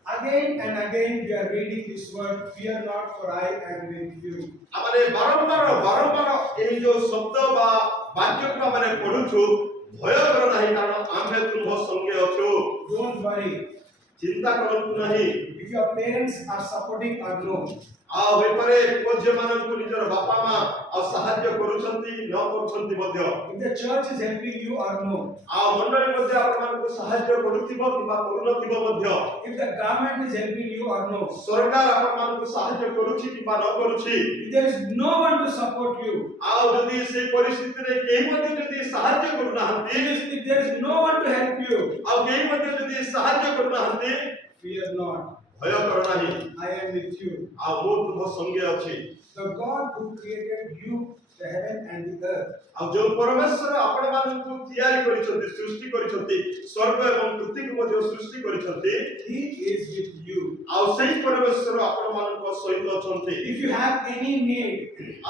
Again and again we are reading this word, fear not, for I am with you. ଆମେ ବାରମ୍ବାର ଏଇ ଯୋଉ ଶବ୍ଦ ବା ବାକ୍ୟକୁ ଆମେ ପଢୁଛୁ ଭୟ କର ନାହିଁ କାରଣ ଆମେ ତୁମ୍ଭ ସଙ୍ଗେ ଅଛୁ Don't worry. ଚିନ୍ତା କରନ୍ତୁ ନାହିଁ If your parents are supporting or no, ଆଉ ହୋଇପାରେ ପୁଅ ଝିଅମାନଙ୍କୁ ନିଜର ବାପା ମା ଆଉ ସାହାଯ୍ୟ କରୁଛନ୍ତି ନ କରୁଛନ୍ତି ମଧ୍ୟ if the church is helping you or no, ଆଉ ମଣ୍ଡଳୀ ମଧ୍ୟ ଆପଣମାନଙ୍କୁ ସାହାଯ୍ୟ କରୁଥିବ କିମ୍ବା କରୁନଥିବ ମଧ୍ୟ if the government is helping you or no, ସରକାର ଆପଣମାନଙ୍କୁ ସାହାଯ୍ୟ କରୁଛି କିମ୍ବା ନ କରୁଛି if there is no one to support you, ଆଉ ଯଦି ସେଇ ପରିସ୍ଥିତିରେ କେହି ମଧ୍ୟ ଯଦି ସାହାଯ୍ୟ କରୁନାହାନ୍ତି if there is no one to help you, ଆଉ କେହି ମଧ୍ୟ ଯଦି ସାହାଯ୍ୟ କରୁନାହାନ୍ତି fear not. ଭୟ କର ନାହିଁ I am with you. ଆଉ ମୁଁ ତୁମ ସଙ୍ଗେ ଅଛି The God who created you, the heaven and the earth, ଆଉ ଯୋଉ ପରମେଶ୍ୱର ଆପଣମାନଙ୍କୁ ତିଆରି କରିଛନ୍ତି ସୃଷ୍ଟି କରିଛନ୍ତି ସ୍ୱର୍ଗ ଏବଂ ପୃଥିବୀକୁ ମଧ୍ୟ ସୃଷ୍ଟି କରିଛନ୍ତି He is with you. ଆଉ ସେଇ ପରମେଶ୍ୱର ଆପଣମାନଙ୍କ ସହିତ ଅଛନ୍ତି If you have any need,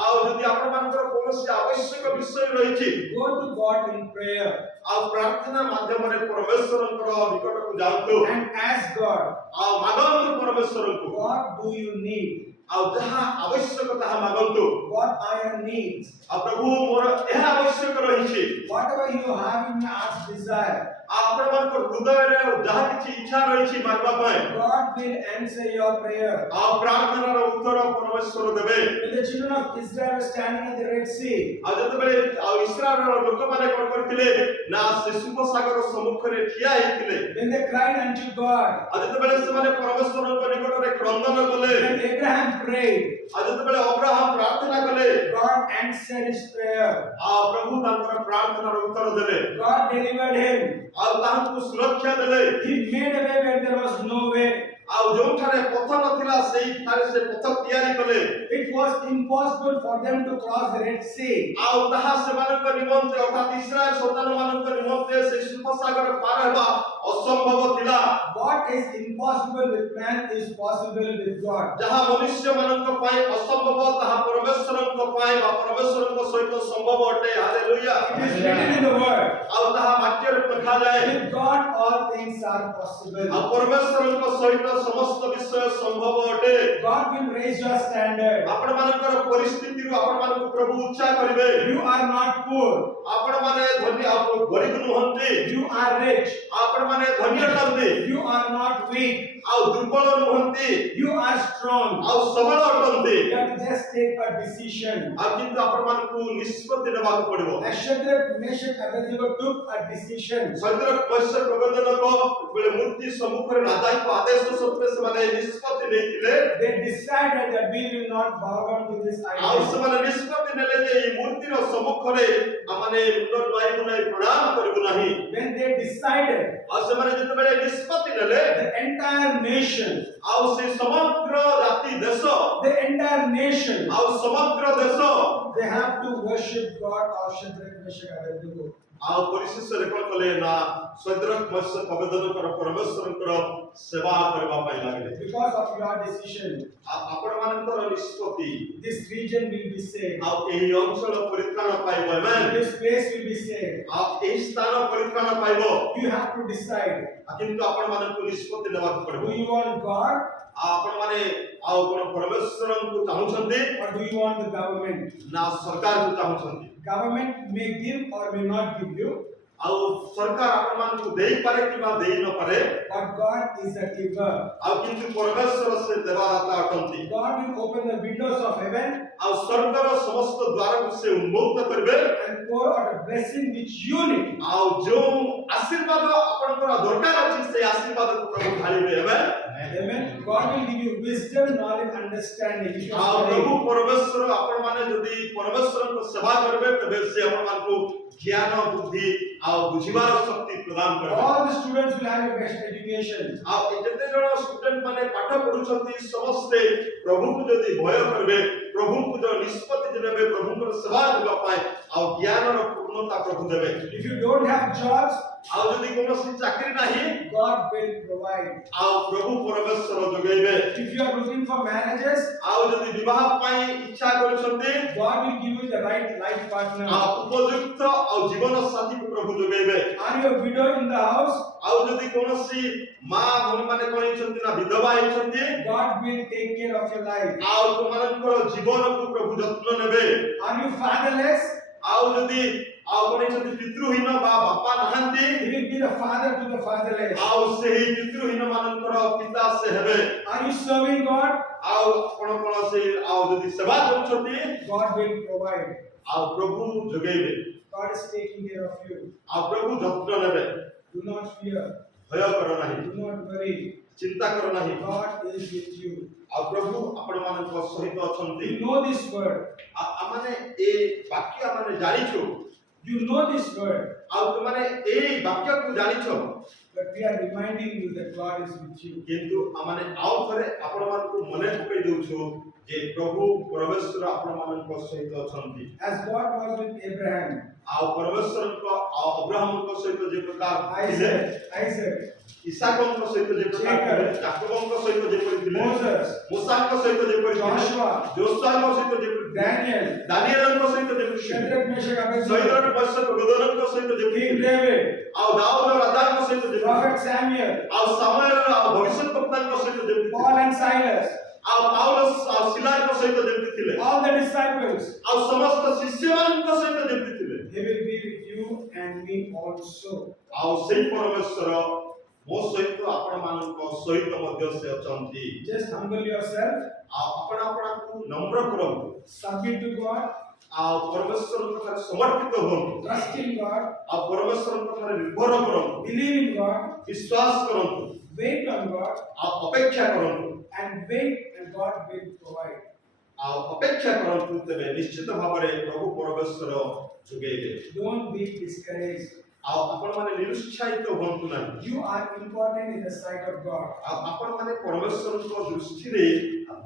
ଆଉ ଯଦି ଆପଣମାନଙ୍କର କୌଣସି ଆବଶ୍ୟକ ବିଷୟ ରହିଛି go to God in prayer ଆଉ ପ୍ରାର୍ଥନା ମାଧ୍ୟମରେ ପରମେଶ୍ୱରଙ୍କର ନିକଟକୁ ଯାଆନ୍ତୁ and ask God, ଆଉ ମାଗନ୍ତୁ ପରମେଶ୍ୱରଙ୍କୁ what do you need? ଆଉ ଯାହା ଆବଶ୍ୟକ ତାହା ମାଗନ୍ତୁ What are your needs? ଆଉ ପ୍ରଭୁ ମୋର ଏହା ଆବଶ୍ୟକ ରହିଛି Whatever you have in your heart's desire, ଆପଣଙ୍କ ହୃଦୟରେ ଯାହା କିଛି ଇଚ୍ଛା ରହିଛି ମାଗିବା ପାଇଁ God will answer your prayer. ଆଉ ପ୍ରାର୍ଥନାର ଉତ୍ତର ପରମେଶ୍ୱର ଦେବେ। When the children of Israel were standing at the Red Sea, ଆଉ ଯେତେବେଳେ ଆଉ ଇସ୍ରାଏଲର ଲୋକମାନେ କଣ କରିଥିଲେ ନା ସେ ସୁପସାଗର ସମ୍ମୁଖରେ ଠିଆ ହେଇଥିଲେ when they cried unto God, ଆଉ ଯେତେବେଳେ ସେମାନେ ପରମେଶ୍ୱରଙ୍କ ନିକଟରେ କ୍ରନ୍ଦନ କଲେ when Abraham prayed, ଆଉ ଯେତେବେଳେ ଅବ୍ରାହମ ପ୍ରାର୍ଥନା କଲେ God answered his prayer. ଆଉ ପ୍ରଭୁ ତାଙ୍କର ପ୍ରାର୍ଥନାର ଉତ୍ତର ଦେଲେ God delivered him. ଆଉ ତାହାଙ୍କୁ ସୁରକ୍ଷା ଦେଲେ He made a way where there was no way. ଆଉ ଯୋଉଠାରେ ପଥ ନଥିଲା ସେଇଠାରେ ସେ ପଥ ତିଆରି କଲେ It was impossible for them to cross the Red Sea. ଆଉ ତାହା ସେମାନଙ୍କ ନିମନ୍ତେ ଅର୍ଥାତ୍ ଇସ୍ରାଏଲ ସନ୍ତାନମାନଙ୍କ ନିମନ୍ତେ ସେ ସୁପସାଗର ପାର ହେବା ଅସମ୍ଭବ ଥିଲା। What is impossible with man is possible with God. ଯାହା ମନୁଷ୍ୟମାନଙ୍କ ପାଇଁ ଅସମ୍ଭବ ତାହା ପରମେଶ୍ୱରଙ୍କ ପାଇଁ ବା ପରମେଶ୍ୱରଙ୍କ ସହିତ ସମ୍ଭବ ଅଟେ। Hallelujah. It is written in the word. ଆଉ ତାହା ବାକ୍ୟରେ ଲେଖାଯାଏ With God all things are possible. ଆଉ ପରମେଶ୍ୱରଙ୍କ ସହିତ ସମସ୍ତ ବିଷୟ ସମ୍ଭବ ଅଟେ। God will raise your standard. ଆପଣମାନଙ୍କର ପରିସ୍ଥିତିରୁ ଆପଣମାନଙ୍କୁ ପ୍ରଭୁ ଉଚ୍ଚା କରିବେ। You are not poor. ଆପଣମାନେ ଧନୀ ଆଉ ଗରିବ ନୁହନ୍ତି। You are rich. ଆପଣମାନେ ଧନୀ ଅଟନ୍ତି You are not weak. ଆଉ ଦୁର୍ବଳ ନୁହନ୍ତି You are strong. ଆଉ ସବଳ ଅଟନ୍ତି। You have to just take a decision. ଆଉ କିନ୍ତୁ ଆପଣମାନଙ୍କୁ ନିଷ୍ପତ୍ତି ନେବାକୁ ପଡିବ। As Shadrach, Meshach, Abednego took a decision. ସୈନ୍ୟର ବୈଶ୍ୟ ପ୍ରବୋଧନକ ବେଳେ ମୂର୍ତ୍ତି ସମ୍ମୁଖରେ ରାଜାଙ୍କ ଆଦେଶ ସତ୍ତ୍ୱେ ସେମାନେ ନିଷ୍ପତ୍ତି ନେଇଥିଲେ। They decided that we will not bow down to this ଆଉ idol. ସେମାନେ ନିଷ୍ପତ୍ତି ନେଲେ ଯେ ଏହି ମୂର୍ତ୍ତିର ସମ୍ମୁଖରେ ଆମେ ମୁଣ୍ଡ ନୁଆଇବୁ ନାହିଁ, ପ୍ରଣାମ କରିବୁ ନାହିଁ। When they decided, ଆଉ ସେମାନେ ଯେତେବେଳେ ନିଷ୍ପତ୍ତି ନେଲେ the entire nation, ଆଉ ସେ ସମଗ୍ର ଜାତି ଦେଶ ଆଉ ସମଗ୍ର ଦେଶ they have to worship God of Shadrach, Meshach, Abednego. ଆଉ ପରିଶେଷରେ କଣ କଲେ ନା ସୈଦ୍ରକ୍ ମତ୍ସ୍ୟ ପ୍ରବେଦନଙ୍କର ପରମେଶ୍ୱରଙ୍କର ସେବା କରିବା ପାଇଁ ଲାଗିଲେ। Because of your decision, ଆପଣମାନଙ୍କର ନିଷ୍ପତ୍ତି this region will be saved. ଆଉ ଏହି ଅଞ୍ଚଳ ପରିତ୍ରାଣ ପାଇବ। ଆମେନ୍। This place will be saved. ଆଉ ଏହି ସ୍ଥାନ ପରିତ୍ରାଣ ପାଇବ। You have to decide. କିନ୍ତୁ ଆପଣମାନଙ୍କୁ ନିଷ୍ପତ୍ତି ନେବାକୁ ପଡ଼ିବ। Do you want God ଆପଣମାନେ ଆଉ କଣ ପରମେଶ୍ୱରଙ୍କୁ ଚାହୁଁଛନ୍ତି or do you want the government? ନା ସରକାରକୁ ଚାହୁଁଛନ୍ତି? Government may give or may not give you, ଆଉ ସରକାର ଆପଣମାନଙ୍କୁ ଦେଇପାରେ କିମ୍ବା ଦେଇ ନପାରେ, but God is a giver. ଆଉ କିନ୍ତୁ ପରମେଶ୍ୱର ସେ ଦେବାଦାତା ଅଟନ୍ତି। God will open the windows of heaven ଆଉ ସ୍ୱର୍ଗର ସମସ୍ତ ଦ୍ୱାରକୁ ସେ ଉନ୍ମୁକ୍ତ କରିବେ and pour out a blessing which you need. ଆଉ ଯୋଉ ଆଶୀର୍ବାଦ ଆପଣଙ୍କର ଦରକାର ଅଛି ସେ ଆଶୀର୍ବାଦକୁ ପ୍ରଭୁ ଢାଳିବେ। ଆମେନ୍। Amen. God will give you wisdom, knowledge, understanding. If you ଆଉ are ପ୍ରଭୁ studying. ପରମେଶ୍ୱର ଆପଣମାନେ ଯଦି ପରମେଶ୍ୱରଙ୍କ ସେବା କରିବେ ତେବେ ସେ ଆପଣମାନଙ୍କୁ ଜ୍ଞାନ ବୁଦ୍ଧି ଆଉ ବୁଝିବାର ଶକ୍ତି ପ୍ରଦାନ କରିବେ। All the students will have a best education. ଆଉ ଯେତେ ଜଣ ଷ୍ଟୁଡେଣ୍ଟ ମାନେ ପାଠ ପଢୁଛନ୍ତି ସମସ୍ତେ ପ୍ରଭୁଙ୍କୁ ଯଦି ଭୟ କରିବେ, ପ୍ରଭୁଙ୍କୁ ଯୋଉ ନିଷ୍ପତ୍ତି ନେବେ ପ୍ରଭୁଙ୍କର ସେବା କରିବା ପାଇଁ ଆଉ ଜ୍ଞାନର ପୂର୍ଣ୍ଣତା ପ୍ରଭୁ ଦେବେ। If you don't have jobs, ଆଉ ଯଦି କୌଣସି ଚାକିରି ନାହିଁ God will provide. ଆଉ ପ୍ରଭୁ ପରମେଶ୍ୱର ଯୋଗାଇବେ। If you are looking for marriages, ଆଉ ଯଦି ବିବାହ ପାଇଁ ଇଚ୍ଛା କରୁଛନ୍ତି God will give you the right life partner. ଆଉ ଉପଯୁକ୍ତ ଆଉ ଜୀବନ ସାଥୀକୁ ପ୍ରଭୁ ଯୋଗାଇବେ। Are you a widow in the house? ଆଉ ଯଦି କୌଣସି ମା ଭଉଣୀ ମାନେ କଣ ହେଇଛନ୍ତି ନା ବିଧବା ହେଇଛନ୍ତି, God will take care of your life. ଆଉ ତୁମମାନଙ୍କର ଜୀବନକୁ ପ୍ରଭୁ ଯତ୍ନ ନେବେ। Are you fatherless? ଆଉ ଯଦି ଆଉ କଣ ହେଇଛନ୍ତି ପିତୃହୀନ ବା ବାପା ନାହାନ୍ତି, He will be the father to the fatherless. ଆଉ ସେହି ପିତୃହୀନ ମାନଙ୍କର ପିତା ସେ ହେବେ। Are you serving God? ଆଉ ଆପଣ କୌଣସି ଆଉ ଯଦି ସେବା କରୁଛନ୍ତି God will provide. ଆଉ ପ୍ରଭୁ ଯୋଗାଇବେ। God is taking care of you. ଆଉ ପ୍ରଭୁ ଯତ୍ନ ନେବେ। Do not fear. ଭୟ କର ନାହିଁ, Do not worry. ଚିନ୍ତା କର ନାହିଁ। God is with you. ଆଉ ପ୍ରଭୁ ଆପଣମାନଙ୍କ ସହିତ ଅଛନ୍ତି। You know this word. ଆମେ ଏ ବାକ୍ୟ ଆମେ ଜାଣିଛୁ। You know this word. ଆଉ ତୁମେ ଏଇ ବାକ୍ୟକୁ ଜାଣିଛ, But we are reminding you that God is with you. କିନ୍ତୁ ଆମେ ଆଉ ଥରେ ଆପଣମାନଙ୍କୁ ମନେ ପକାଇ ଦଉଛୁ ଯେ ପ୍ରଭୁ ପରମେଶ୍ୱର ଆପଣମାନଙ୍କ ସହିତ ଅଛନ୍ତି। As God was with Abraham, ଆଉ ପରମେଶ୍ୱରଙ୍କ ଆଉ ଅବ୍ରାହମଙ୍କ ସହିତ ଯେ ପ୍ରକାର ଥିଲେ, Isaac, ଇସାକଙ୍କ ସହିତ ଯେ ପ୍ରକାର ଥିଲେ, ଯାକୋବଙ୍କ ସହିତ ଯେପରି ଥିଲେ, Moses, ମୋସାଙ୍କ ସହିତ ଯେପରି ଥିଲେ, Joshua, ଯୋଶୁଆଙ୍କ ସହିତ ଯେପରି ଥିଲେ, Daniel, ଦାନିଏଲଙ୍କ ସହିତ ଯେପରି ଥିଲେ, Shadrach, Meshach, Abednego, ସୈନ୍ୟର ବୈଶ୍ୟ ପ୍ରବୋଧନଙ୍କ ସହିତ ଯେପରି King ଥିଲେ, David, ଆଉ ଦାଉଦ ରାଜାଙ୍କ ସହିତ ଯେପରି ଥିଲେ, Prophet Samuel, ଆଉ ସାମୁଏଲ ଆଉ ଭବିଷ୍ୟତବକ୍ତାଙ୍କ ସହିତ ଯେପରି ଥିଲେ, Paul and Silas, ଆଉ ପାଉଲସ୍ ଆଉ ସିଲାଙ୍କ ସହିତ ଯେମିତି ଥିଲେ, all the disciples, ଆଉ ସମସ୍ତ ଶିଷ୍ୟମାନଙ୍କ ସହିତ ଯେମିତି ଥିଲେ, they will be with you and me also. ଆଉ ସେଇ ପରମେଶ୍ୱର ମୋ ସହିତ ଆପଣମାନଙ୍କ ସହିତ ମଧ୍ୟ ସେ ଅଛନ୍ତି। Just humble yourself, ଆଉ ଆପଣ ଆପଣଙ୍କୁ ନମ୍ର କରନ୍ତୁ, submit to God, ଆଉ ପରମେଶ୍ୱରଙ୍କ ଠାରେ ସମର୍ପିତ ହୁଅନ୍ତୁ, trust in God, ଆଉ ପରମେଶ୍ୱରଙ୍କ ଠାରେ ନିର୍ଭର କରନ୍ତୁ, believe in God, ବିଶ୍ୱାସ କରନ୍ତୁ, wait on God, ଆଉ ଅପେକ୍ଷା କରନ୍ତୁ, and wait, and God will provide. ଆଉ ଅପେକ୍ଷା କରନ୍ତୁ, ତେବେ ନିଶ୍ଚିତ ଭାବରେ ପ୍ରଭୁ ପରମେଶ୍ୱର ଯୋଗେଇବେ। Don't be discouraged. ଆଉ ଆପଣମାନେ ନିରୁତ୍ସାହିତ ହୁଅନ୍ତୁ ନାହିଁ। You are important in the sight of God. ଆଉ ଆପଣମାନେ ପରମେଶ୍ୱରଙ୍କ ଦୃଷ୍ଟିରେ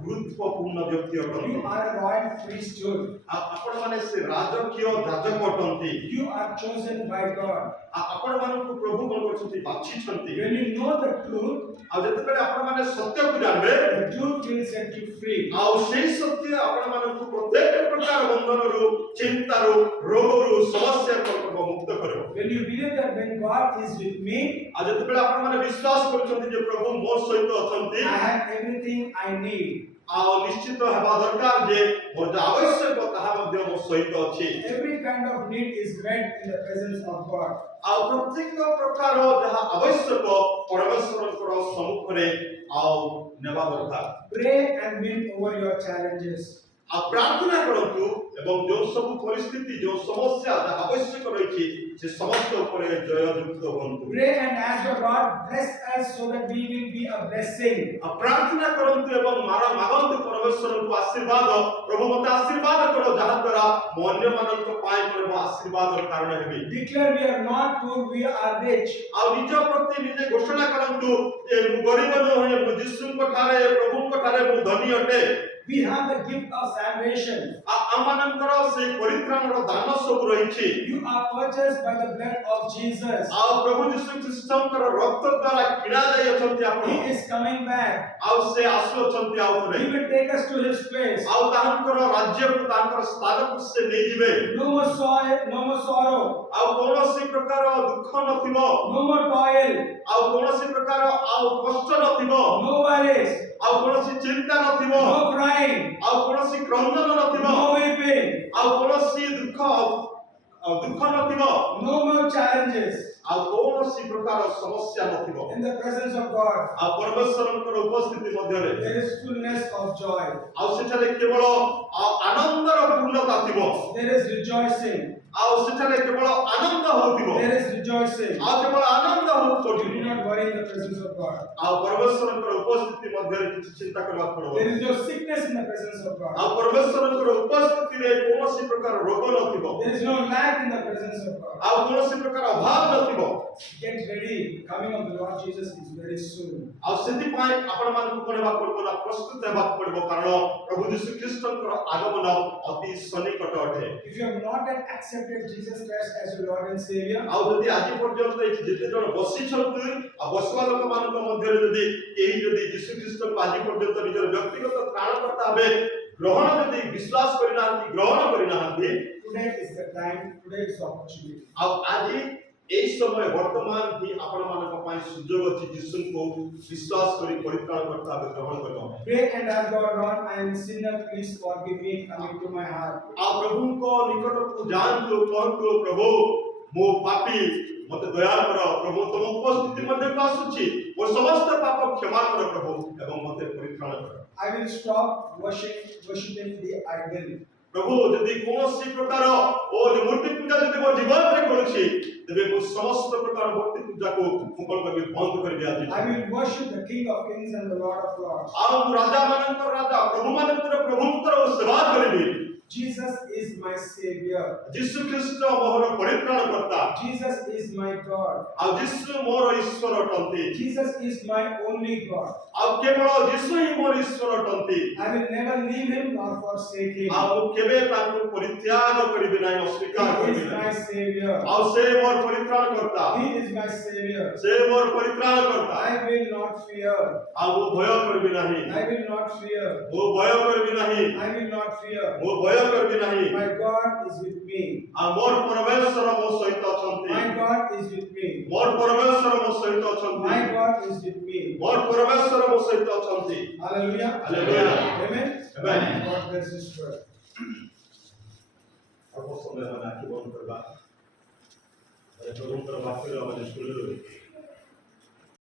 ଗୁରୁତ୍ୱପୂର୍ଣ୍ଣ ବ୍ୟକ୍ତି ଅଟନ୍ତି। You are a royal priesthood. ଆଉ ଆପଣମାନେ ସେ ରାଜକୀୟ ଯାଜକ ଅଟନ୍ତି। You are chosen by God. ଆଉ ଆପଣମାନଙ୍କୁ ପ୍ରଭୁ କଣ କରିଛନ୍ତି? ବାଛିଛନ୍ତି। When you know the truth, ଆଉ ଯେତେବେଳେ ଆପଣମାନେ ସତ୍ୟକୁ ଜାଣିବେ, the truth will set you free. ଆଉ ସେଇ ସତ୍ୟ ଆପଣମାନଙ୍କୁ ପ୍ରତ୍ୟେକ ପ୍ରକାର ବନ୍ଧନରୁ, ଚିନ୍ତାରୁ, ରୋଗରୁ, ସମସ୍ୟାରୁ ମୁକ୍ତ କରିବ। When you believe that when God is with me, ଆଉ ଯେତେବେଳେ ଆପଣମାନେ ବିଶ୍ୱାସ କରୁଛନ୍ତି ଯେ ପ୍ରଭୁ ମୋ ସହିତ ଅଛନ୍ତି, I have everything I need. ଆଉ ନିଶ୍ଚିତ ହେବା ଦରକାର ଯେ ମୋର ଯାହା ଆବଶ୍ୟକ ତାହା ମଧ୍ୟ ମୋ ସହିତ ଅଛି। Every kind of need is met in the presence of God. ଆଉ ପ୍ରତ୍ୟେକ ପ୍ରକାର ଯାହା ଆବଶ୍ୟକ ପରମେଶ୍ୱରଙ୍କର ସମ୍ମୁଖରେ ଆଉ ନେବା ଦରକାର। Pray and win over your challenges. ଆଉ ପ୍ରାର୍ଥନା କରନ୍ତୁ ଏବଂ ଯେଉଁ ସବୁ ପରିସ୍ଥିତି, ଯେଉଁ ସମସ୍ୟା ଯାହା ଆବଶ୍ୟକ ରହିଛି ସେ ସମସ୍ତ ଉପରେ ଜୟଯୁକ୍ତ ହୁଅନ୍ତୁ। Pray and ask the God bless us so that we will be a blessing. ଆଉ ପ୍ରାର୍ଥନା କରନ୍ତୁ ଏବଂ ମାଗନ୍ତୁ ପରମେଶ୍ୱରଙ୍କୁ ଆଶୀର୍ବାଦ, ପ୍ରଭୁ ମୋତେ ଆଶୀର୍ବାଦ କର ଯାହା ଦ୍ୱାରା ମୁଁ ଅନ୍ୟମାନଙ୍କ ପାଇଁ ମୁଁ ଆଶୀର୍ବାଦର କାରଣ ହେବି। Declare we are not poor, we are rich. ଆଉ ନିଜ ପ୍ରତି ନିଜେ ଘୋଷଣା କରନ୍ତୁ ଯେ ମୁଁ ଗରିବ ନୁହେଁ, ମୁଁ ଯୀଶୁଙ୍କ ଠାରେ, ପ୍ରଭୁଙ୍କ ଠାରେ ମୁଁ ଧନୀ ଅଟେ। We have the gift of salvation. ଆମମାନଙ୍କର ସେଇ ପରିତ୍ରାଣର ଦାନ ସବୁ ରହିଛି। You are purchased by the blood of Jesus. ଆଉ ପ୍ରଭୁ ଯୀଶୁ ଖ୍ରୀଷ୍ଟଙ୍କର ରକ୍ତ ଦ୍ୱାରା କିଣା ଯାଇ ଅଛନ୍ତି ଆପଣ। He is coming back. ଆଉ ସେ ଆସୁଅଛନ୍ତି ଆଉ ଥରେ। He will take us to his place. ଆଉ ତାଙ୍କର ରାଜ୍ୟକୁ, ତାଙ୍କର ସ୍ଥାନକୁ ସେ ନେଇଯିବେ। No more sorrow, ଆଉ କୌଣସି ପ୍ରକାର ଦୁଃଖ ନଥିବ, no more toil, ଆଉ କୌଣସି ପ୍ରକାର ଆଉ କଷ୍ଟ ନଥିବ, no worries, ଆଉ କୌଣସି ଚିନ୍ତା ନଥିବ, no crying, ଆଉ କୌଣସି କ୍ରନ୍ଦନ ନଥିବ, no weeping, ଆଉ କୌଣସି ଦୁଃଖ ନଥିବ, no more challenges. ଆଉ କୌଣସି ପ୍ରକାର ସମସ୍ୟା ନଥିବ। In the presence of God, ଆଉ ପରମେଶ୍ୱରଙ୍କର ଉପସ୍ଥିତି ମଧ୍ୟରେ there is fullness of joy. ଆଉ ସେଠାରେ କେବଳ ଆନନ୍ଦର ପୂର୍ଣ୍ଣତା ଥିବ। There is rejoicing. ଆଉ ସେଠାରେ କେବଳ ଆନନ୍ଦ ହେଉଥିବ। There is rejoicing. ଆଉ କେବଳ ଆନନ୍ଦ You ହେଉଥିବ। do not worry in the presence of God. ଆଉ ପରମେଶ୍ୱରଙ୍କର ଉପସ୍ଥିତି ମଧ୍ୟରେ କିଛି ଚିନ୍ତା କରିବାକୁ ପଡ଼ିବ। There is no sickness in the presence of God. ଆଉ ପରମେଶ୍ୱରଙ୍କର ଉପସ୍ଥିତିରେ କୌଣସି ପ୍ରକାର ରୋଗ ନଥିବ। There is no lack in the presence of God. ଆଉ କୌଣସି ପ୍ରକାର ଅଭାବ ନଥିବ। Get ready. Coming of the Lord Jesus is very soon. ଆଉ ସେଥିପାଇଁ ଆପଣମାନଙ୍କୁ କଣ ହେବାକୁ ପଡ଼ିବ ନା ପ୍ରସ୍ତୁତ ହେବାକୁ ପଡ଼ିବ, କାରଣ ପ୍ରଭୁ ଯୀଶୁ ଖ୍ରୀଷ୍ଟଙ୍କର ଆଗମନ ଅତି ସନ୍ନିକଟ ଅଟେ। If you have not yet accepted Jesus Christ as your Lord and Savior, ଆଉ ଯଦି ଆଜି ପର୍ଯ୍ୟନ୍ତ ଏଠି ଯେତେ ଜଣ ବସିଛନ୍ତି, ଆଉ ବସିବା ଲୋକମାନଙ୍କ ମଧ୍ୟରେ ଯଦି କେହି ଯଦି ଯୀଶୁ ଖ୍ରୀଷ୍ଟଙ୍କୁ ଆଜି ପର୍ଯ୍ୟନ୍ତ ନିଜର ବ୍ୟକ୍ତିଗତ ତ୍ରାଣକର୍ତ୍ତା ଭାବେ ଗ୍ରହଣ ଯଦି ବିଶ୍ୱାସ କରିନାହାନ୍ତି, ଗ୍ରହଣ କରିନାହାନ୍ତି, today is the time, today is the opportunity. ଆଉ ଆଜି এই সময় বর্তমান হি ଆପଣମାନଙ୍କ ପାଇଁ ସୁଯୋଗ ଅଛି ଯୀଶୁଙ୍କୁ ବିଶ୍ୱାସ କରି ପରିତ୍ରାଣକର୍ତ୍ତା ଭାବେ ଗ୍ରହଣ କରିବା। Pray and ask God, Lord, I am sinner, please forgive me, come into my heart. ଆଉ ପ୍ରଭୁଙ୍କ ନିକଟକୁ ଯାଆନ୍ତୁ, କହନ୍ତୁ ପ୍ରଭୁ ମୁଁ ପାପୀ, ମୋତେ ଦୟା କର ପ୍ରଭୁ, ତମ ଉପସ୍ଥିତି ମଧ୍ୟକୁ ଆସୁଛି, ମୋର ସମସ୍ତ ପାପ କ୍ଷମା କର ପ୍ରଭୁ ଏବଂ ମୋତେ ପରିତ୍ରାଣ କର। I will stop worshiping the idol. ପ୍ରଭୁ ଯଦି କୌଣସି ପ୍ରକାର ମୂର୍ତ୍ତି ପୂଜା ଯଦି ମୋ ଜୀବନରେ କରୁଛି, ତେବେ ମୁଁ ସମସ୍ତ ପ୍ରକାର ମୂର୍ତ୍ତି ପୂଜାକୁ ମୁଁ କଣ କରିବି? ବନ୍ଦ କରିବି ଆଜି। I will worship the King of Kings and the Lord of Lords. ଆଉ ମୁଁ ରାଜାମାନଙ୍କର ରାଜା, ପ୍ରଭୁମାନଙ୍କର ପ୍ରଭୁଙ୍କର ସେବା କରିବି। Jesus is my Savior. ଯୀଶୁ ଖ୍ରୀଷ୍ଟ ମୋର ପରିତ୍ରାଣକର୍ତ୍ତା। Jesus is my God. ଆଉ ଯୀଶୁ ମୋର ଈଶ୍ୱର ଅଟନ୍ତି। Jesus is my only God. ଆଉ କେବଳ ଯୀଶୁ ହିଁ ମୋର ଈଶ୍ୱର ଅଟନ୍ତି। I will never leave him nor forsake him. ଆଉ ମୁଁ କେବେ ତାଙ୍କୁ ପରିତ୍ୟାଗ କରିବି ନାହିଁ, ଅସ୍ୱୀକାର He କରିବି is ନାହିଁ। my Savior. ଆଉ ସେ ମୋର ପରିତ୍ରାଣକର୍ତ୍ତା। He is my Savior. ସେ ମୋର ପରିତ୍ରାଣକର୍ତ୍ତା। I will not fear. ଆଉ ମୁଁ ଭୟ କରିବି ନାହିଁ। I will not fear. ମୁଁ ଭୟ କରିବି ନାହିଁ। I will not fear. ମୁଁ ଭୟ କରିବି ନାହିଁ। My God is with me. ଆଉ ମୋର ପରମେଶ୍ୱର ମୋ ସହିତ ଅଛନ୍ତି। My God is with me. ମୋର ପରମେଶ୍ୱର ମୋ ସହିତ ଅଛନ୍ତି। My God is with me. ମୋର ପରମେଶ୍ୱର ମୋ ସହିତ ଅଛନ୍ତି। Hallelujah. Hallelujah. Amen. Amen. God bless His word. ଅଳ୍ପ ସମୟ ଆମେ ଆଖି ବନ୍ଦ କରିବା। ପ୍ରଭୁଙ୍କର ବାକ୍ୟରେ ଆମେ ଶୁଣିଲୁ